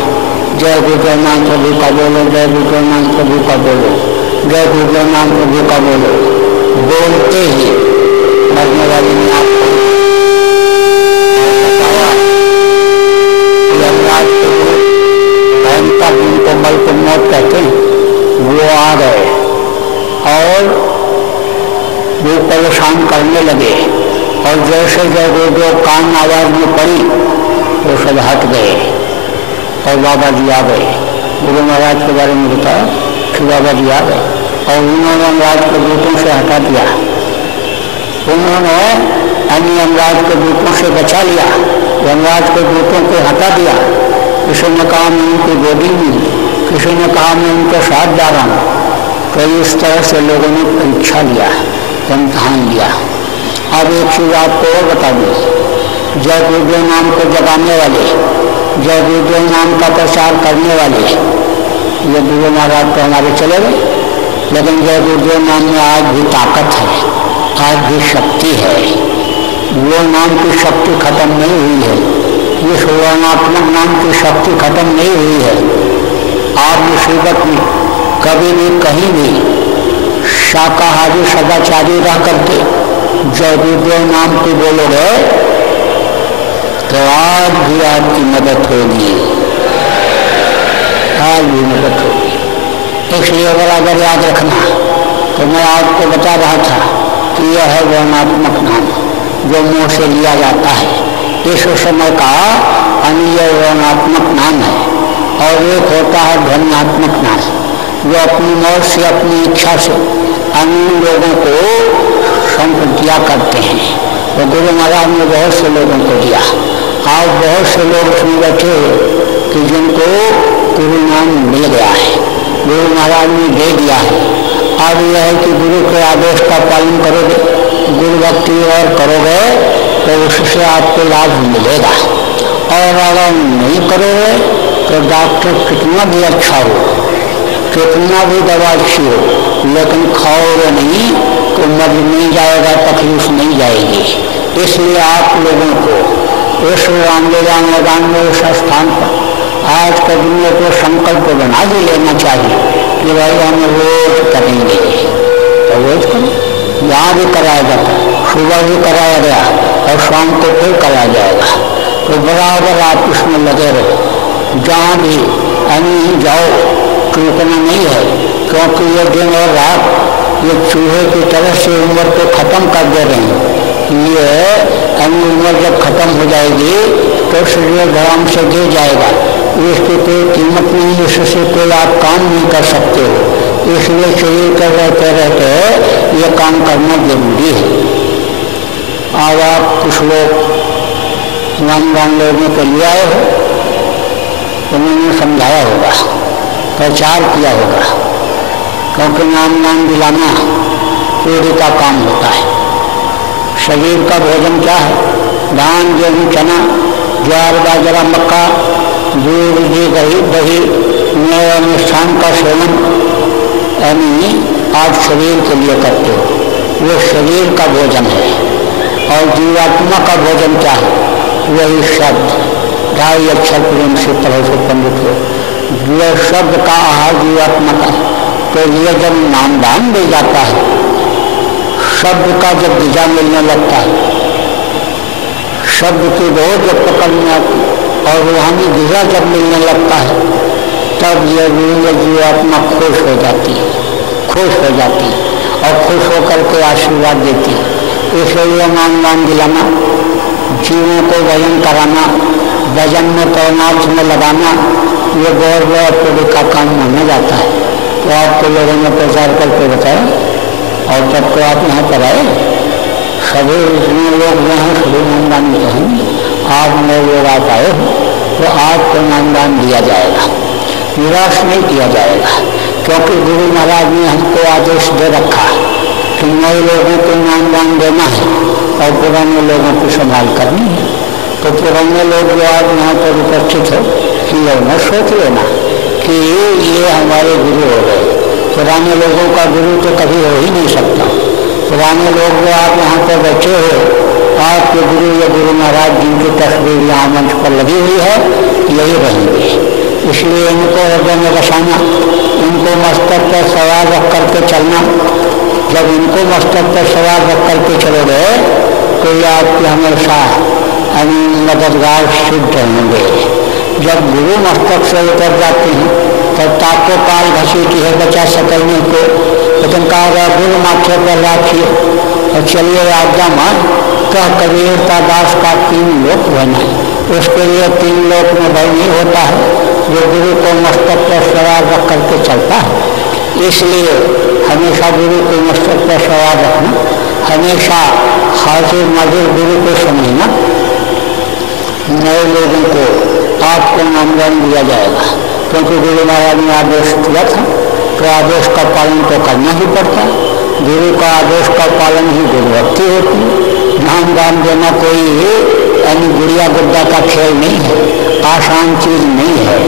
जय गुरुनाथ प्रभु का बोलो, जय गुरुनाथ प्रभु का बोलो, जय गुरुनाथ प्रभु का बोलो। बोलते ही मरने वाले ने आपको भयंकर, जिनको मलक मौत कहते हैं, वो आ गए और वो परेशान करने लगे। और जैसे जब जो कान आवाज में पड़ी वो सब हट गए और बाबा जी आ गए। गुरु महाराज के बारे में बताया कि बाबा जी आ गए और उन्होंने यमराज के दूतों से हटा दिया, उन्होंने अन्य यमराज के दूतों से बचा लिया, यमराज के दूतों को हटा दिया। किसी ने कहा मैं उनकी गोदी में, किसी ने कहा मैं उनके साथ जा रहा हूँ। कई इस तरह से लोगों ने परीक्षा लिया, इम्तहान लिया। अब एक चीज आपको और बता दूँ, जय गुरुदेव नाम को जगाने वाले, जय गुरुदेव नाम का प्रचार करने वाले, ये गुरु महाराज तो हमारे चले गए, लेकिन जय गुरुदेव नाम में आज भी ताकत है, आज भी शक्ति है। वो नाम की शक्ति खत्म नहीं हुई है, ये सुवर्णात्मक नाम की शक्ति खत्म नहीं हुई है। आप मुसीबत में कभी भी कहीं भी शाकाहारी सदाचारी रह करके जय गुरुदेव नाम को बोलोगे तो आज भी आपकी मदद होगी, आज भी मदद होगी। इसलिए अगर याद रखना तो मैं आपको बता रहा था कि यह है वर्णात्मक नाम जो मुंह से लिया जाता है, इस समय का अन्य वर्णात्मक नाम है। और एक होता है ध्वन्यात्मक नाम, जो अपनी मौत से, अपनी इच्छा से अन्य लोगों को संपत्तियाँ करते हैं। तो गुरु महाराज ने बहुत से लोगों को दिया। आज बहुत से लोग उसमें बैठे हुए कि जिनको गुरु नाम मिल गया है, गुरु महाराज ने दे दिया है। अब यह है कि गुरु के आदेश का पालन करोगे, गुरु भक्ति और करोगे तो उससे आपको लाभ मिलेगा। और अगर नहीं करोगे तो डॉक्टर कितना भी अच्छा हो, कितना भी दवा अच्छी हो, लेकिन खाओगे नहीं तो मर नहीं जाएगा, तकलीफ नहीं जाएगी। इसलिए आप लोगों को इस रामलीला मैदान में, उस स्थान पर आज के दिन में तो संकल्प बना भी लेना चाहिए कि भाई हम रोज करेंगे। तो रोज करें, यहाँ भी कराया जाता है, सुबह भी कराया गया और शाम को फिर कराया जाएगा। तो बराबर आप इसमें लगे रहो, जहाँ भी अभी जाओ, चूकना नहीं है। क्योंकि ये दिन और रात ये चूहे की तरह से उम्र को खत्म कर दे रहे हैं। ये अभी उम्र जब खत्म हो जाएगी तो शरीर धर्म से गिर जाएगा, इसकी कोई कीमत नहीं, इससे कोई आप काम नहीं कर सकते हो। इसलिए शरीर कर रहते रहते ये काम करना जरूरी है। अब आप कुछ लोग नाम लेने के लिए आए हो, उन्होंने समझाया होगा, प्रचार किया होगा, क्योंकि नाम दिलाना पूरी का काम होता है। शरीर का भोजन क्या है? धान, गेहूँ, चना, ज्वार, बाजरा, मक्का, दूध, घी, दही, नए अनुष्ठान का सेवन यानी आप शरीर के लिए करते हो, वो शरीर का भोजन है। और जीवात्मा का भोजन क्या है? वही शब्द, ढाई अक्षर प्रेम से पढ़ो से पंडित हो, यह शब्द का आहार जीवात्मा का। तो ये जब नामदान दे जाता है, शब्द का जब दिशा मिलने लगता है, शब्द की बहुत जब पकड़ में आती और रूहानी दिशा जब मिलने लगता है, तब ये जीवात्मा खुश हो जाती है, खुश हो जाती है और खुश होकर के आशीर्वाद देती है। इसलिए नामदान दिलाना, जीवों को भजन कराना, भजन में परमार्थ में लगाना, ये बहुत बड़ा पूरी का काम माना जाता है। तो आपको लोगों ने प्रचार करके बताया और तब तो आप यहाँ पर आए, सभी इतने लोग जो हैं सभी नामदान में हैं। आप नए लोग आप आए हो तो आपको नामदान दिया जाएगा, निराश नहीं किया जाएगा। क्योंकि गुरु महाराज ने हमको आदेश दे रखा कि नए लोगों को नाम देना है और पुराने लोगों की संभाल करनी है। तो पुराने लोग जो आज यहाँ पर उपस्थित हो कि न सोच लेना कि ये हमारे गुरु हो गए। पुराने लोगों का गुरु तो कभी हो ही नहीं सकता। पुराने लोग जो आप यहाँ पर बैठे हो, आपके गुरु या गुरु महाराज जिनकी तस्वीर यहाँ मंच पर लगी हुई है, यही रहेंगे। इसलिए इनको हृदय में बसाना, इनको मस्तक पर सवार रख करके चलना। जब इनको मस्तक पर सवार रख करके चलोगे तो ये आपके हमेशा मददगार सिद्ध होंगे। जब गुरु मस्तक से उतर जाते हैं तब ताको काल घसीटी है बचा सकने को, लेकिन कहा गया गुरु माथे पर राखिए और चलिए आज्ञा मान। कह कबीरता दास का 3 लोक बना, उसके लिए 3 लोक में भय नहीं होता है जो गुरु को मस्तक पर सवार रख करके चलता है। इसलिए हमेशा गुरु को मस्तक पर सवार रखना, हमेशा हाजिर नाजिर गुरु को समझना। नए लोगों को आपको नामदान दिया जाएगा, क्योंकि गुरु महाराज ने आदेश दिया था तो आदेश का पालन तो करना ही पड़ता है। गुरु का आदेश का पालन ही गुरुभक्ति होती है। नामदान देना कोई गुड़िया गुड्डा का खेल नहीं है, आसान चीज नहीं है।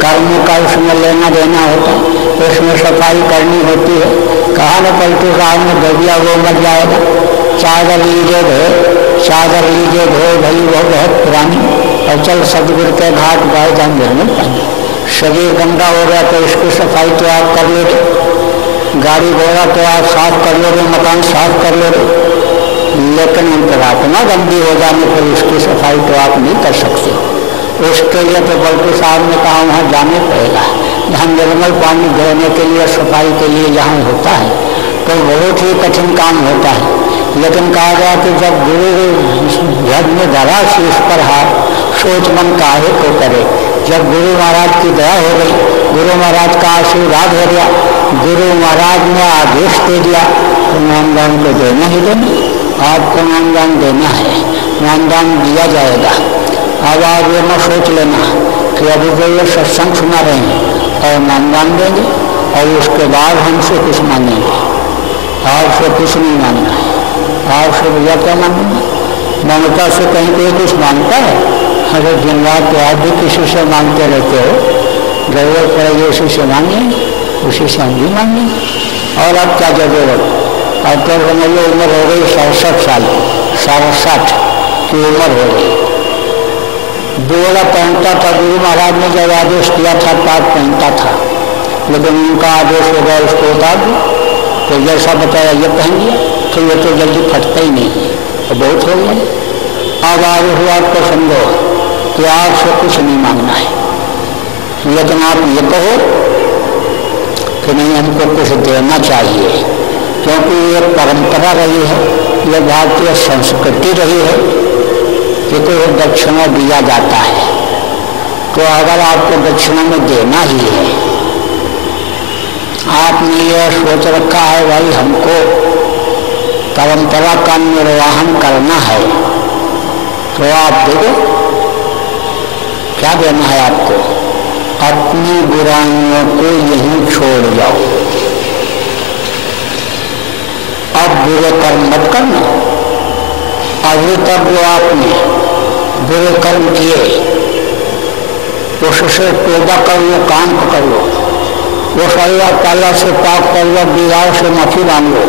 कर्म का उसमें लेना देना होता है, उसमें सफाई करनी होती है। कहा न पलटू साहब ने दे दिया वो मर जाएगा। चादर लीजिए धो, चादर लीजिए धो भई वो बहुत पुरानी, और चल सतगुरु के घाट गए जहाँ निर्मल पानी। शरीर गंदा हो गया तो इसकी सफाई तो आप कर लोगे, गाड़ी घोड़ा तो आप साफ कर लोगे, मकान साफ कर लोगे, लेकिन अंतरात्मा गंदी हो जाने पर उसकी सफाई तो आप नहीं कर सकते। उसके लिए तो बल्कि साहब ने कहा वहाँ जाने पड़ेगा, जहाँ निर्मल पानी धोने के लिए सफाई के लिए जहाँ होता है तो बहुत ही कठिन काम होता है। लेकिन कहा गया कि जब गुरु घर में धरा शीश पर हाथ, सोच मन काहे को करे। जब गुरु महाराज की दया हो गई, गुरु महाराज का आशीर्वाद हो गया, गुरु महाराज ने आदेश दे दिया तो नामदान को देना ही देना। आपको नामदान देना है, नामदान दिया जाएगा। अब आप ये न सोच लेना कि अभी जो ये सत्संग सुना रहे हैं और नामदान देंगे और उसके बाद हमसे कुछ मांगेंगे। आपसे कुछ नहीं मांगना है, आपसे भैया क्या मांगेंगे। ममता से कहीं कोई कुछ मांगता है? अगर दिन रात तो आप भी किसी से मांगते रहते हो, जरूरत पड़ेगी उसी से मांगे, उसी से हम भी मांगे। और अब क्या जरूरत? अब तो समझिए उम्र हो गई 67 साल की, 67 की उम्र हो गई। दोड़ा पहनता था, गुरु महाराज ने जब आदेश किया था पाग पहनता था, लेकिन उनका आदेश हो गया उसको उतार दो, तो जैसा बताया ये पहन लिया, तो ये तो जल्दी फटता ही नहीं, तो बहुत हो गया। अब आगे हुआ आपको समझो कि आपसे कुछ नहीं मांगना है, लेकिन आप ये कहो कि नहीं हमको कुछ देना चाहिए, क्योंकि ये परंपरा रही है, ये भारतीय संस्कृति रही है कि कोई दक्षिणा दिया जाता है। तो अगर आपको दक्षिणा में देना ही है, आपने ये सोच रखा है भाई हमको परंपरा का निर्वहन करना है, तो आप देखो क्या देना है आपको। अपनी बुराइयों को यहीं छोड़ जाओ, अब बुरे कर्म मत करना। अभी तक जो आपने बुरे कर्म किए उससे तौबा कर लो, काम कर लो, वो अल्लाह ताला से पाक कर लो, विवाह से माफी मांग लो,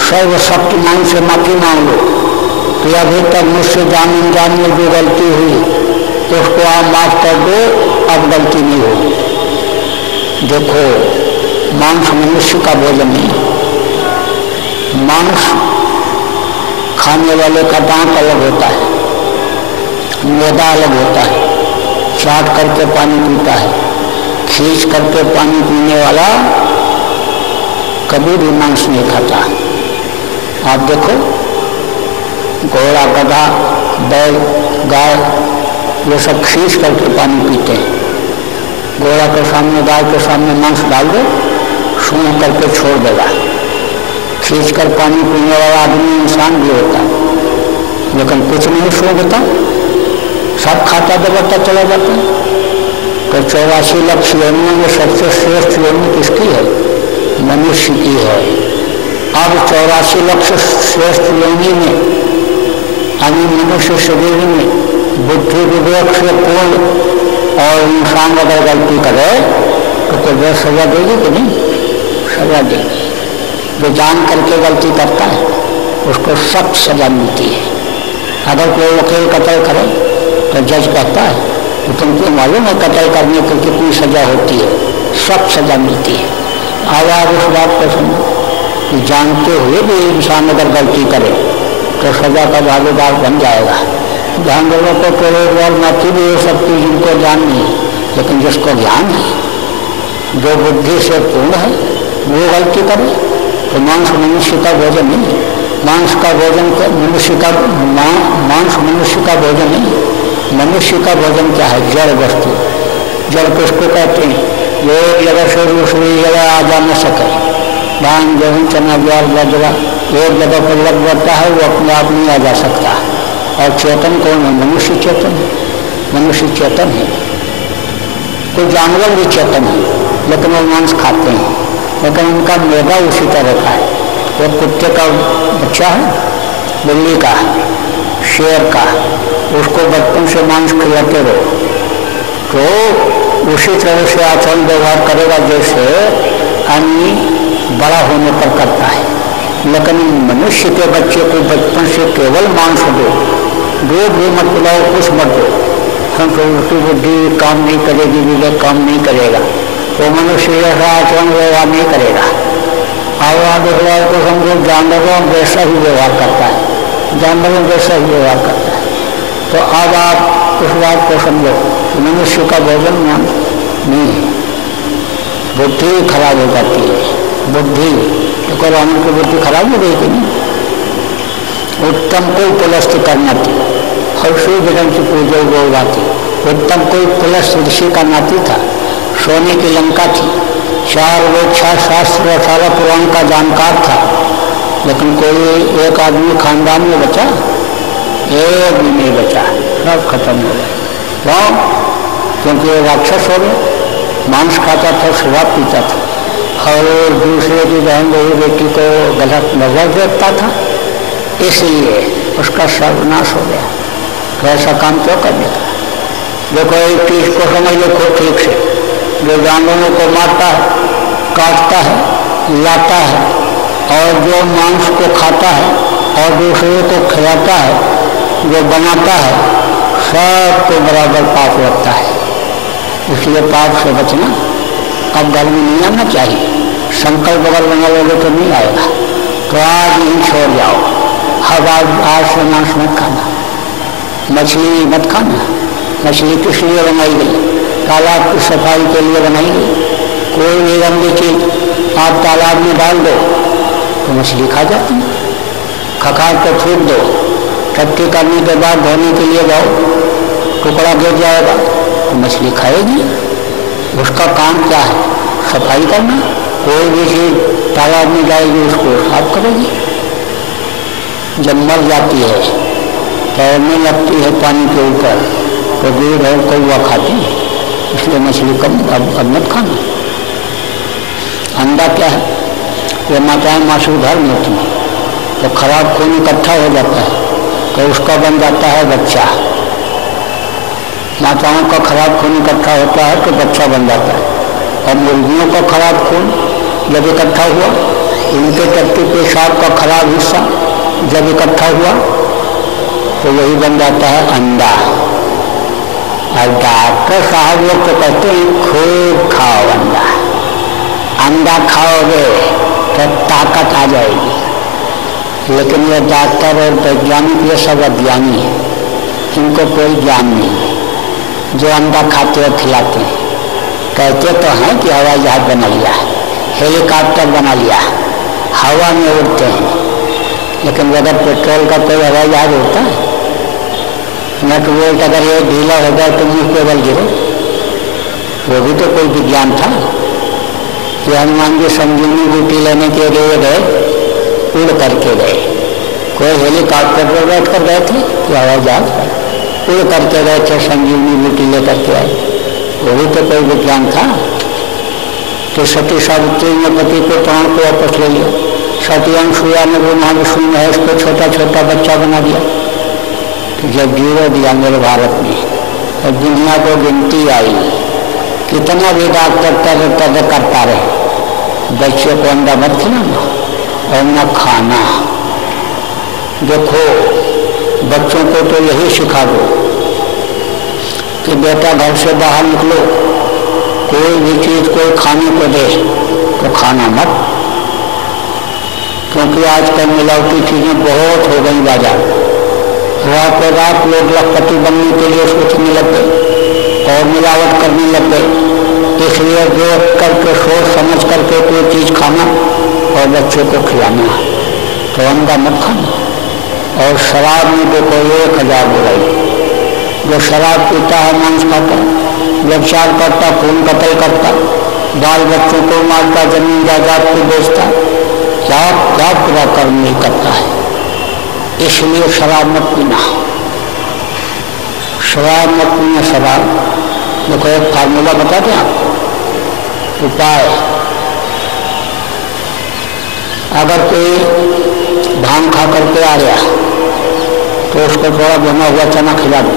सर्वशक्तिमान से माफी मांग लो कि अभी तक मुझसे जान अनजान में जो गलती हुई तो उसको आप माफ कर दो, अब गलती नहीं होगी। देखो मांस मनुष्य का भोजन नहीं, मांस खाने वाले का दांत अलग होता है, मैदा अलग होता है, चाट करके पानी पीता है, खींच करके पानी पीने वाला कभी भी मांस नहीं खाता। आप देखो घोड़ा, गधा, बैल, गाय, ये सब खींच करके पानी पीते हैं। घोड़ा के सामने, गाय के सामने मांस डाल दो, सूंघ करके छोड़ देगा। खींच कर पानी पीने वाला आदमी इंसान भी होता है, लेकिन कुछ नहीं सूंघता, सब खाता दबाता चला जाता है। तो 84 लाख योनियों में सबसे श्रेष्ठ योनि किसकी है? मनुष्य की है। अब 84 लाख श्रेष्ठ योनि में अभी मनुष्य शरीर में बुद्धि विवेक से पूर्ण और इंसान अगर गलती करे तो वह सजा देगी कि नहीं? सजा देगी। जो जान करके गलती करता है उसको सख्त सजा मिलती है। अगर कोई वकील कत्ल करे तो जज कहता है तो तुमको मालूम है कत्ल करने को कितनी सजा होती है? सख्त सजा मिलती है। अब आप उस बात को समझो कि जानते हुए भी इंसान अगर गलती करे तो सजा का भागीदार बन जाएगा। जानवरों को तो रोजगार माती भी हो सकती है जिनको ज्ञान नहीं है, लेकिन जिसको ज्ञान है, जो बुद्धि से पूर्ण है, वो गलती करे तो मांस मनुष्य का भोजन नहीं है। मांस का भोजन मनुष्य का मांस मनुष्य का भोजन नहीं। मनुष्य का भोजन क्या है? जड़ वस्तु। जड़ किसको कहते हैं? जो एक जगह से दूसरी जगह आ जा न सके। धान गेहूँ चना ज्वार बाजरा एक जगह पर लग जाता है, वो अपने आप नहीं आ जा सकता। और चेतन कौन है? मनुष्य चेतन है। मनुष्य चेतन है। कोई जानवर भी चेतन है लेकिन वो मांस खाते हैं, लेकिन उनका मैदा उसी तरह का है। वो कुत्ते का बच्चा है, बिल्ली का, शेर का, उसको बचपन से मांस खिलाते रहो तो उसी तरह से आचरण व्यवहार करेगा जैसे अन्य बड़ा होने पर करता है। लेकिन मनुष्य के बच्चे को बचपन से केवल मांस दो, दूध भी मत पिलाओ, कुछ मत दो, हम उसकी बुद्धि काम नहीं करेगी, विवेक काम नहीं करेगा, वो मनुष्य जैसा आचरण व्यवहार नहीं करेगा। और व्यवहार को समझो जानवरों जैसा ही व्यवहार करता है, जानवरों जैसा ही व्यवहार करता है। तो अब आप उस बात को समझो कि मनुष्य का भोजन नहीं है। बुद्धि खराब हो जाती है। बुद्धि तो रावण की बुद्धि खराब हो गई कि नहीं? उत्तम को पुलस्त करना थी, हर्षो विरंग की पूजो वो बाती। उत्तम कोई पुलस्त ऋषि का नाती था, सोने की लंका थी, 4 वेद 6 शास्त्र 18 पुराण का जानकार था, लेकिन कोई एक आदमी खानदान में बचा? एक भी नहीं बचा, सब खत्म हो गए। क्यों? क्योंकि वो राक्षस हो गए, मांस खाता था, शराब पीता था और दूसरे की बहन बहू बेटी को गलत नजर देखता था, इसलिए उसका सर्वनाश हो गया। तो ऐसा काम क्यों करने का? देखो एक चीज को समझ लो खुद ठीक से, जो जानवरों को मारता है, काटता है, लाता है और जो मांस को खाता है और दूसरे को खिलाता है, जो बनाता है, सबको बराबर पाप लगता है। इसलिए पाप से बचना अब घर में नहीं आना चाहिए। संकल्प अगर बना लोगे तो नहीं आएगा। तो आज नहीं छोड़ जाओ। हर आज से मांस मत खाना, मछली मत खाना। मछली किस लिए बनाई गई? तालाब की सफाई के लिए बनाई गई। कोई भी गंदी चीज आप तालाब में डाल दो तो मछली खा जाती है। खखार को थूक दो, टट्टी करने के बाद धोने के लिए जाओ, टुकड़ा गिर जाएगा तो मछली खाएगी। उसका काम क्या है? सफाई करना। कोई भी चीज तालाब में जाएगी उसको साफ करेगी। जब मर जाती है, तैरने लगती है पानी के ऊपर, तो दूध और कौवा खाती है, इसलिए मछली कम अब मत खाना। अंडा क्या है? ये माताएं मासूधार होती है, तो खराब खून इकट्ठा हो जाता है तो उसका बन जाता है बच्चा। माताओं का खराब खून इकट्ठा होता है तो बच्चा बन जाता है। और मुर्गियों का खराब खून जब इकट्ठा हुआ, उनके टट्टी पेशाब का खराब हिस्सा जब इकट्ठा हुआ तो वही बन जाता है अंडा। और डॉक्टर साहब लोग तो कहते हैं खूब खाओ अंडा, अंडा खाओगे तो ताकत आ जाएगी। लेकिन ये डॉक्टर और वैज्ञानिक ये सब अज्ञानी है, इनको कोई ज्ञान नहीं है। जो अंडा खाते और खिलाते हैं कहते तो हैं कि हवाई जहाज बना लिया, हेलीकॉप्टर बना लिया, हवा में उड़ते हैं, लेकिन बगैर पेट्रोल का कोई हवाई जहाज उड़ता है? नट बोल्ट अगर ये ढीला हो जाए तो मुँह पे बल गिरे। वो भी तो कोई विज्ञान था कि हनुमान जी संजीवनी बूटी लेने के लिए गए, उड़ करके गए। कोई हेलीकॉप्टर पर बैठ कर गए थे कि हवाई जहाज पर उड़ करके गए थे, संजीवनी बूटी लेकर के आए। वो भी तो कोई विज्ञान था कि सती सावित्री ने पति को प्राण को वापस ले लिया, सती अनुसुईया ने वो महाविष्णु महेश को छोटा छोटा बच्चा बना दिया। तो जब जीरो दिया मेरे भारत में और दुनिया को गिनती आई, कितना भी डॉक्टर तद करता रहे, बच्चे को अंडा मत खिलाना और न खाना। देखो बच्चों को तो यही सिखा दो कि बेटा घर से बाहर निकलो, कोई भी चीज कोई खाने को दे तो खाना मत, क्योंकि आजकल मिलावटी चीजें बहुत हो गई बाजार। रातों रात लोग लखपति बनने के लिए सोचने लग गए और मिलावट करने लग गए। इसलिए देख करके सोच समझ करके कोई चीज खाना और बच्चों को खिलाना, तो अंडा मत खाना। और शराब में देखो 1000 बुराई। जो शराब पीता है, मांस खाता, व्यभिचार करता, खून कतल करता, बाल बच्चों को मारता, जमीन जायदाद को बेचता, क्या क्या पूरा कर्म नहीं करता है। इसलिए शराब मत पीना, शराब मत पीना। शराब देखो एक फार्मूला बताते हैं आपको, उपाय। अगर कोई भांग खा करके आ गया तो उसको थोड़ा भुना हुआ चना खिला दो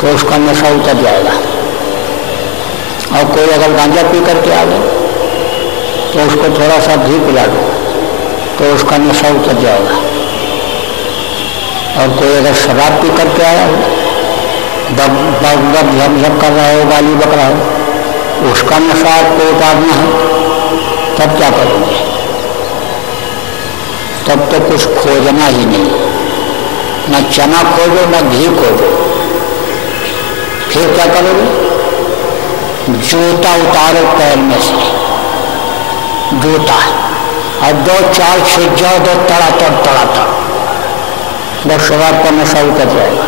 तो उसका नशा उतर जाएगा। और कोई अगर गांजा पी करके आ गया तो उसको थोड़ा सा घी पिला दो तो उसका नशा उतर जाएगा। और कोई अगर शराब पी करके आया हो, दब झक कर रहा हो, गाली बक रहा हो, उसका नशा आपको उतारना है, तब क्या करोगे? तब तो कुछ खोजना ही नहीं, न चना खोजो न घी खोजो। फिर क्या करोगे? जूता उतारो पैर में से, जूता, और 2-4 छिप जाओ, 2 तड़ातड़, बस शराब का नशा उतर जाएगा,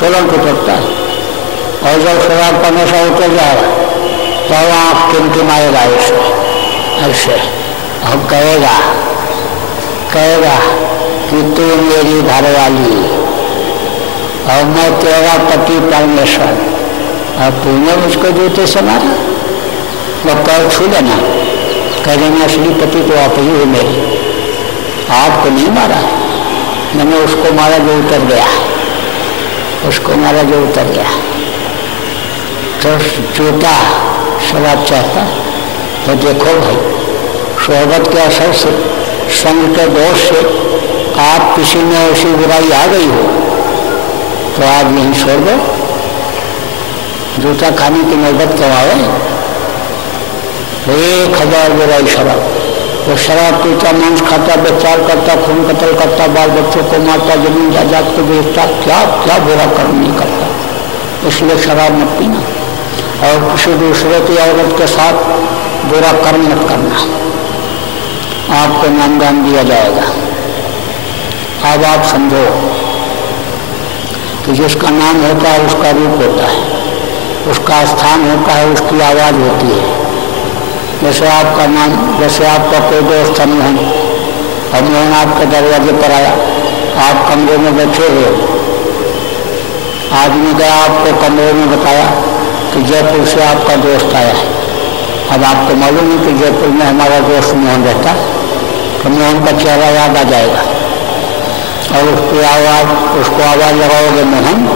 तुरंत उतरता है। और जब शराब का नशा उतर जाएगा तो आँख टिमटिमाएगा ऐसे, अब कहेगा कि तू मेरी घरवाली और मैं तेरा पति परमेश्वर, और तूने मुझको जूते से मारा। वो पैर छू लेना, कह देना असली पति तो आप ही हो मेरी, आपको नहीं मारा, मैंने उसको मारा जो उतर गया, उसको मारा जो उतर गया। तो जूता शराब चाहता तो देखो भाई, सोहबत के असर से, संग के दोष से आप किसी में ऐसी बुराई आ गई हो तो आप यहीं छोड़ दो, जूता खाने की नौबत क्यों आए? 1000 बुराई शराब। तो शराब पीता, मांस खाता, व्यभिचार करता, खून कतल करता, बाल बच्चों को मारता, जमीन जायदाद को बेचता, क्या क्या बुरा कर्म नहीं करता। इसलिए शराब मत पीना और किसी दूसरे की औरत के साथ बुरा कर्म मत करना, आपको नामदान दिया जाएगा। अब आप समझो कि जिसका नाम होता है उसका रूप होता है, उसका स्थान होता है, उसकी आवाज़ होती है। जैसे आपका नाम, जैसे आपका कोई दोस्त है मोहन, और मोहन आपके दरवाजे पर आया, आप कमरे में बैठे हुए, आदमी गया आपको कमरे में बताया कि जयपुर से आपका दोस्त आया है। अब आपको मालूम है कि जयपुर में हमारा दोस्त मोहन रहता है, तो मोहन का चेहरा याद आ जाएगा और उसकी आवाज़, उसको आवाज़ लगाओगे मोहन,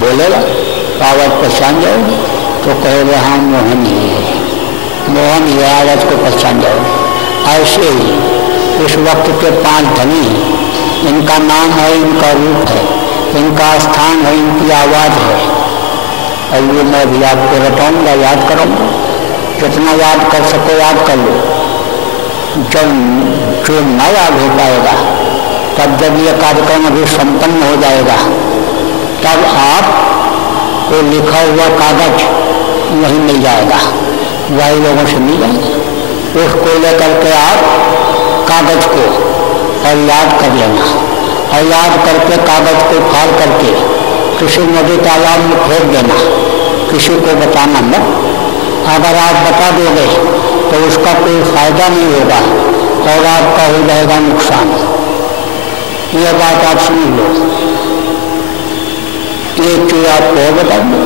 बोलेगा तो आवाज़ पहचान जाओगे, तो कहोगे हाँ मोहन ही है, मोहन ही आवाज़ को पहचान जाओगे। ऐसे ही इस वक्त के 5 धनी, इनका नाम है, इनका रूप है, इनका स्थान है, इनकी आवाज़ है, और ये मैं भी आपको रटाऊंगा, याद करूँगा, जितना याद कर सको याद कर लो। जब जो न याद हो पाएगा, तब जब ये कार्यक्रम अभी संपन्न हो जाएगा, तब आपको लिखा हुआ कागज नहीं मिल जाएगा, वही लोगों से मिल जाएगा। उसको लेकर के आप कागज को और याद कर लेना, और याद करके कागज को फाड़ करके किसी नदी तालाब में फेंक देना, किसी को बताना मत। अगर आप बता दोगे तो उसका कोई फायदा नहीं होगा और आपका हो जाएगा नुकसान। यह बात आप सुन लो। एक चीज आपको बता दो,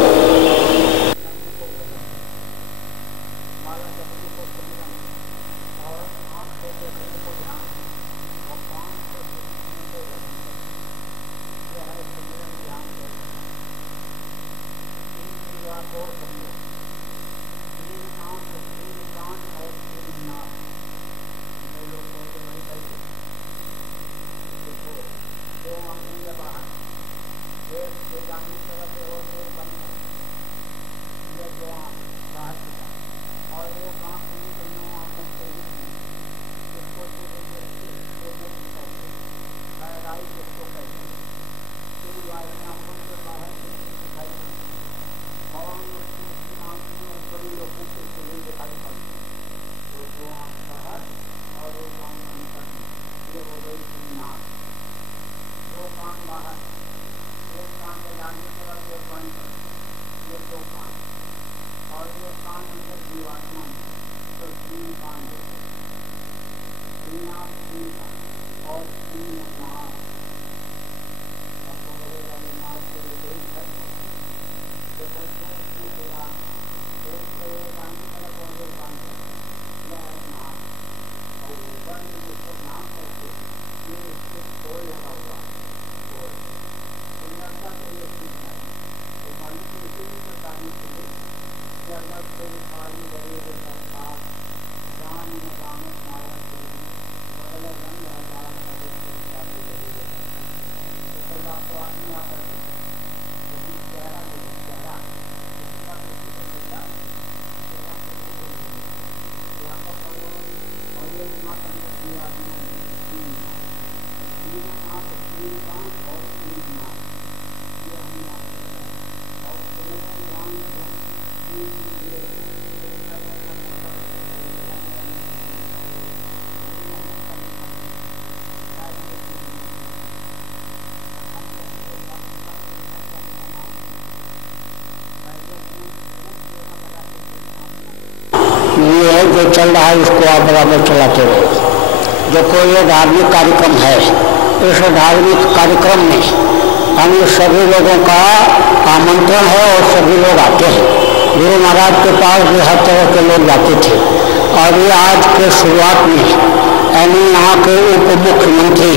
जो चल रहा है उसको आप बराबर चलाते रहो। जो कोई ये धार्मिक कार्यक्रम है, इस धार्मिक कार्यक्रम में हम सभी लोगों का आमंत्रण है और सभी लोग आते हैं। गुरु महाराज के पास भी हर तरह के लोग जाते थे और ये आज के शुरुआत में यानी यहाँ के उप मुख्यमंत्री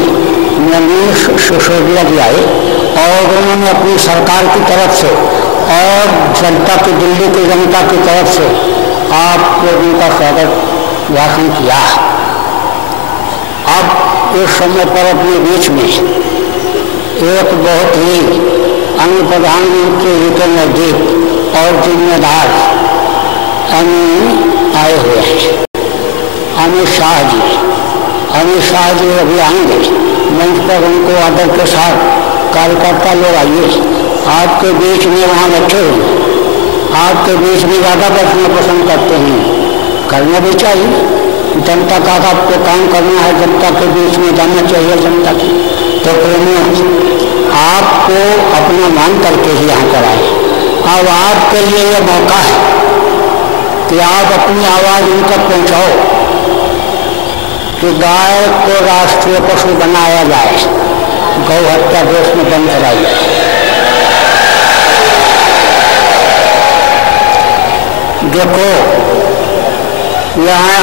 मनीष सिसोदिया जी आए और उन्होंने अपनी सरकार की तरफ से और जनता की, दिल्ली की जनता की तरफ से आपको उनका स्वागत भाषण किया। अब इस समय पर अपने बीच में एक बहुत ही अन्य प्रधानमंत्री जी के नजदीक और जिम्मेदार आए हुए हैं अमित शाह जी। अमित शाह जी अभी आएंगे मंच पर, उनको आदर के साथ कार्यकर्ता लोग आइए आपके बीच में वहाँ बैठे हुए, आपके बीच में ज़्यादा बैठना पसंद करते हैं, करना भी चाहिए। जनता का आपको काम करना है, जनता के बीच में जाना चाहिए जनता की। तो प्रेमियों, आपको अपना मान करके ही यहाँ पर आए। अब आपके लिए यह मौका है कि आप अपनी आवाज़ उन तक पहुँचाओ कि गाय को राष्ट्रीय पशु बनाया जाए, गौ हत्या देश में बंद कराई जाए। देखो यहाँ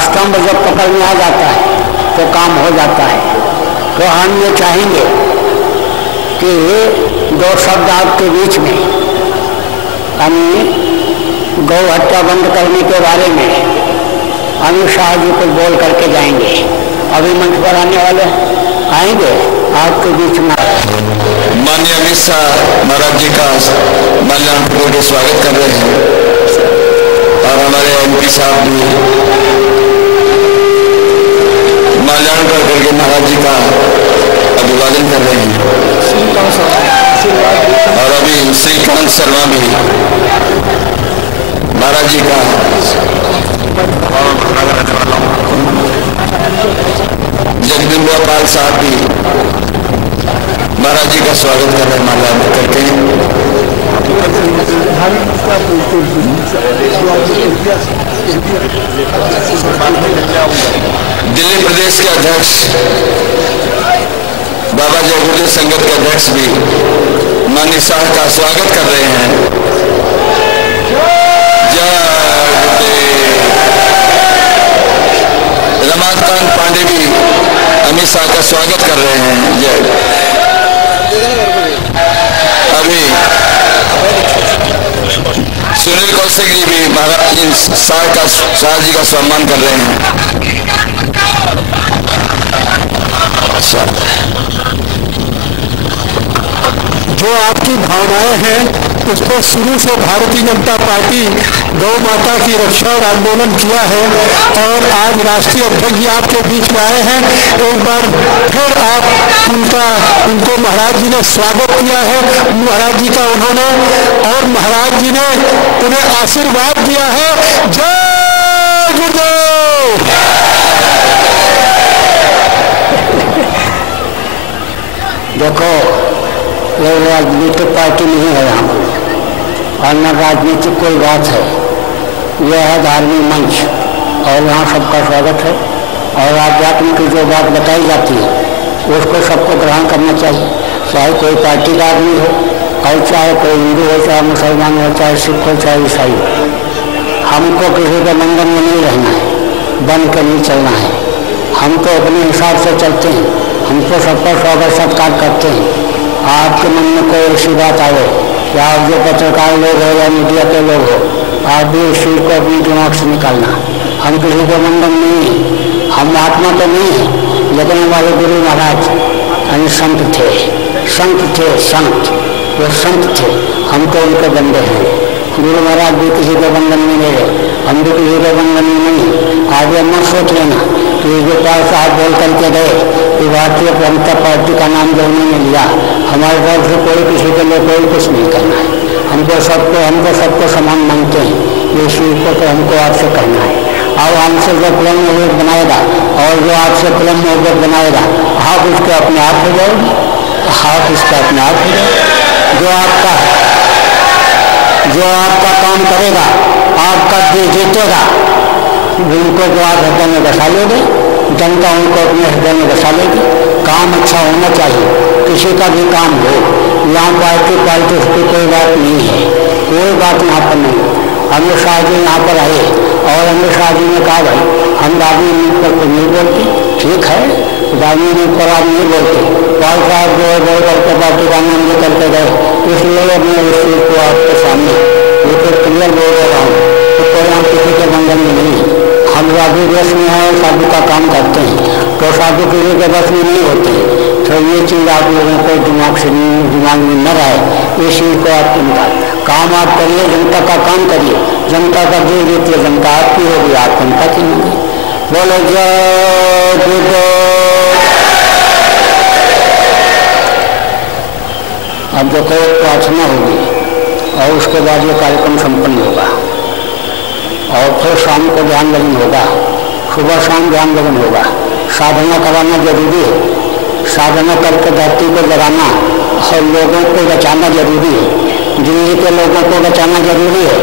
स्तंभ जब पकड़ में आ जाता है तो काम हो जाता है। तो हम ये चाहेंगे कि दो शब्द आपके बीच में हम गौ हत्या बंद करने के बारे में अमित शाह जी को बोल करके जाएंगे। अभी मंच पर आने वाले आएंगे आपके बीच में। माननीय अमित शाह महाराज जी का माल्यार्पण के स्वागत कर रहे हैं और हमारे एमपी साहब भी माल्यार्पण करके महाराज जी का अभिवादन कर रहे हैं। और अभी श्रीकांत शर्मा भी महाराज जी का जगदम्बा पाल साहब भी महाराज जी का स्वागत कर रहे हैं माल्यार्पण करके। दिल्ली प्रदेश के अध्यक्ष बाबा जय गुरुदेव संगत के अध्यक्ष भी माननीय शाह का स्वागत कर रहे हैं। रमाकांत पांडे भी अमित शाह का स्वागत कर रहे हैं। अभी सुनील कौशिक जी भी महाराज शाह जी का सम्मान कर रहे हैं। अच्छा, जो आपकी भावनाएं हैं उसको शुरू से भारतीय जनता पार्टी गौ माता की रक्षा और आंदोलन किया है और आज राष्ट्रीय अध्यक्ष जी आपके बीच में आए हैं। एक बार फिर आप उनको महाराज जी ने स्वागत किया है, महाराज जी का उन्होंने, और महाराज जी ने उन्हें आशीर्वाद दिया है। जय गुरुदेव। देखो, ये राजनीतिक पार्टी नहीं है यहाँ पर और न राजनीतिक कोई बात है, यह है धार्मिक मंच और यहाँ सबका स्वागत है। और आध्यात्म की जो बात बताई जाती है उसको सबको ग्रहण करना चाहिए, चाहे कोई पार्टी का आदमी हो और चाहे कोई हिंदू हो, चाहे मुसलमान हो, चाहे सिख हो, चाहे ईसाई हो। हमको किसी के बंधन में नहीं रहना है, बन के नहीं चलना है। हम तो अपने हिसाब से चलते हैं, हम तो सबका स्वागत सत्कार करते हैं। आपके मन में कोई ऐसी बात आए कि आप जो पत्रकार लोग हो या मीडिया के लोग हो, आप भी इस चीज़ को अपने दिमाग से निकालना। हम किसी के बंधन नहीं है, हम आत्मा तो नहीं है, लेकिन हमारे गुरु महाराज यानी संत थे, संत वो संत थे, हम तो उनके बंदे हैं। गुरु महाराज भी किसी के बंधन में नहीं रहे, हम भी किसी के बंधन में नहीं। आगे मत सोच लेना कि गोपाल साहब बोल करके गए कि भारतीय जनता पार्टी का नाम जो उन्होंने लिया, हमारे तरफ से कोई किसी के लिए कोई कुछ नहीं करना है। हमको सबको समान मानते हैं, ये चीज़ को तो हमको आपसे करना है। और हमसे जो प्रेम मोहब्बत बनाएगा और जो आपसे प्रेम मोहब्बत बनाएगा, आप उसके अपने आप हो जाओगे, आप उसके अपने आप हो जाओगे। जो आपका काम करेगा, आपका दिल जीतेगा, उनको जो आप हृदय में बसा लोगे, जनता उनको अपने हृदय में बसा लेगी। काम अच्छा होना चाहिए, किसी का भी काम हो। यहाँ पार्टी उसकी कोई बात नहीं है, कोई बात यहाँ पर नहीं। अमित शाह जी यहाँ पर आए और अमित शाह जी ने कहा भाई हम राजनीति नीति पर नहीं बोलते, ठीक है, राजनीति नीति पर आप नहीं बोलते। पाल साहब जो है बोल करके पार्टी का नाम लेकर के गए, इसलिए मैं इस चीज़ को आपके सामने एक क्लियर बोल रहा हूँ तो कोई हम किसी के बंधन में नहीं है। हम साधु देश में हैं, साधु का काम करते हैं, तो साधु किसी के बस में नहीं होते। तो ये चीज़ आप लोगों को दिमाग में न रहे, इस चीज़ को आप निकाल। काम आप करिए, जनता का काम करिए, जनता का दिल जीतिए, जनता आपकी होगी, आप जनता की होगी। बोलो जय गुरुदेव। अब देखो प्रार्थना होगी और उसके बाद ये कार्यक्रम संपन्न होगा और फिर शाम को ध्यान लगन होगा, सुबह शाम ध्यान लगन होगा। साधना कराना जरूरी है, साधना करके धरती को जगाना और लोगों को बचाना जरूरी है। दिल्ली के लोगों को बचाना जरूरी है,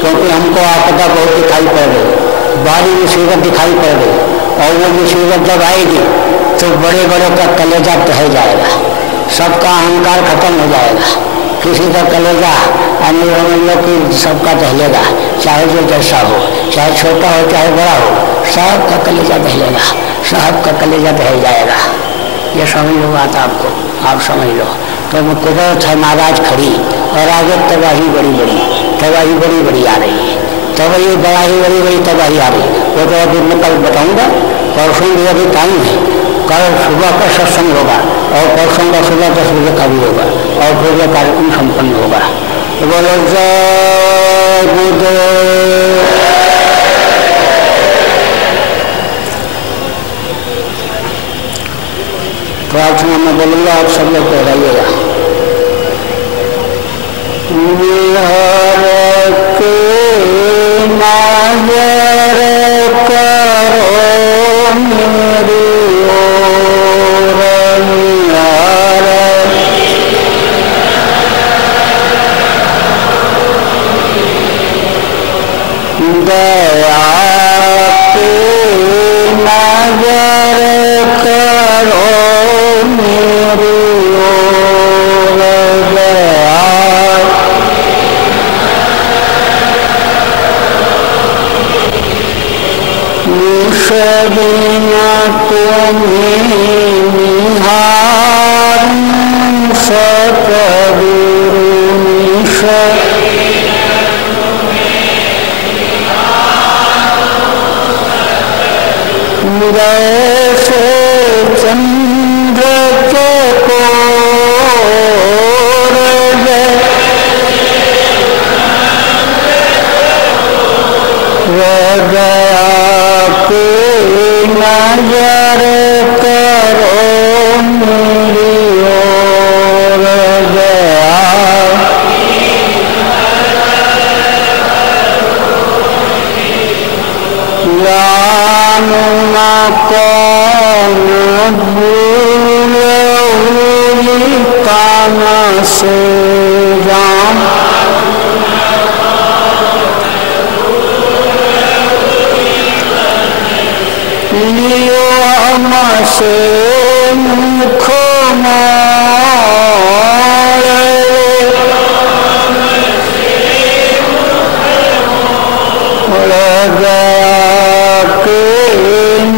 क्योंकि हमको आपदा बहुत दिखाई पड़ रही, भारी मुसीबत दिखाई पड़ रही, और वो मुसीबत जब आएगी तो बड़े बड़े का कलेजा बह जाएगा, सबका अहंकार खत्म हो जाएगा। किसी का कलेजा कि सबका दहलेगा, चाहे जो जैसा हो, चाहे छोटा हो चाहे बड़ा हो, सबका कलेजा दहलेगा, सबका कलेजा दह जाएगा। ये समझ लो बात, आपको आप समझ लो। तो कुदरत है नाराज खड़ी और आगे तबाही बड़ी बड़ी आ रही है। तबाही बड़ी तबाही आ रही है, वो तो अभी मैं कल बताऊँगा। परसों भी अभी टाइम है, कल सुबह का सत्संग होगा और परसों का सुबह 10 बजे का भी होगा और फिर यह कार्यक्रम संपन्न होगा। तो बोलो जय गुरुदेव। प्रार्थना में बोलूँगा, आप सब लोग दोहराइएगा। सतगुरु चंद्र के कोर गया की नजर करो मेरी ओर गया जानना कौन भूल हुई काना से जान लियो हमसे मुख मोड़ गया कि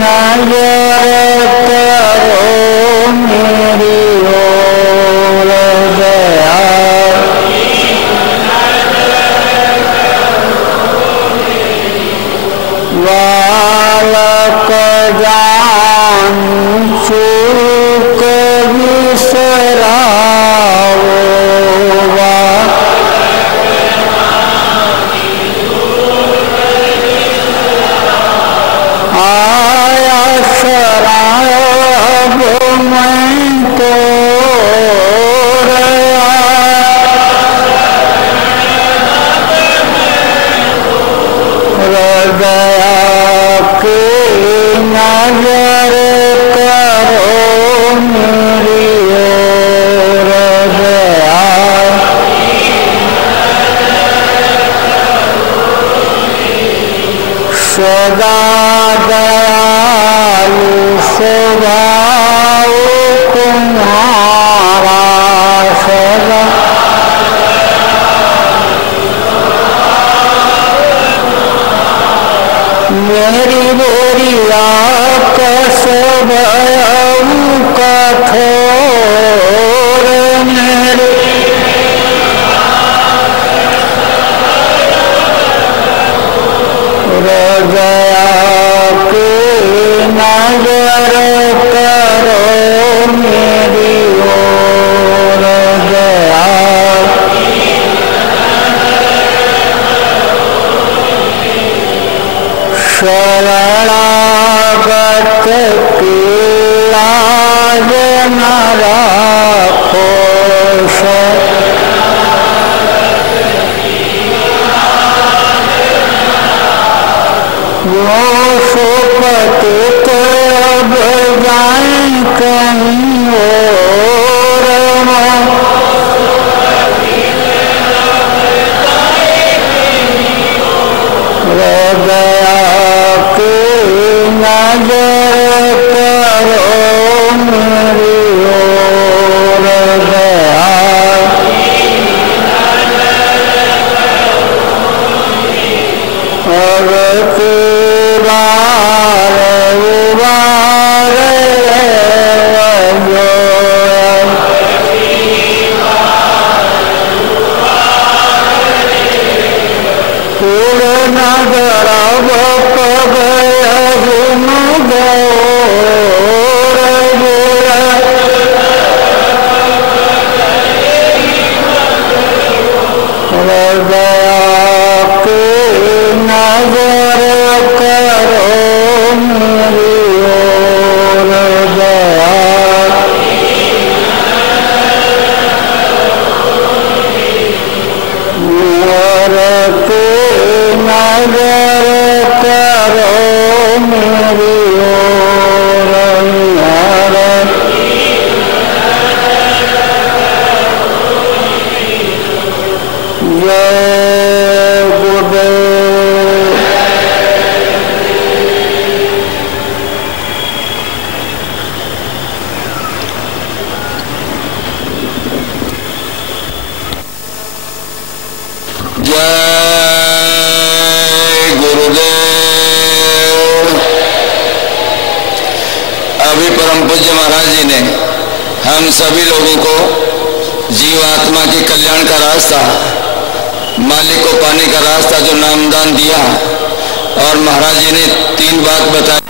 नजर करो मेरी ओर गया बालक जान चूक बिसराओ आया शराब मैं तो गया कि नजर करो मेरी ओर गया सदा दयालु स्वभाव तुम्हारा सदा मेरी बोरिया कसब कठोर मेरे गया कि नजर करो मेरी ओर गया शरणागत की लाज न राखो वो सुपतित अब जाएं कहीं और गया कि नजर करो मेरी ओर गया और बार उबार नगर गया कि नजर करो मेरी ओर गया मोर के नजर करो मेरी ओर जय गुरुदेव। जय गुरुदेव। अभी परम पूज्य महाराज जी ने हम सभी लोगों को जीवात्मा के कल्याण का रास्ता, मालिक को पाने का रास्ता जो नामदान दिया, और महाराज जी ने 3 बात बताई।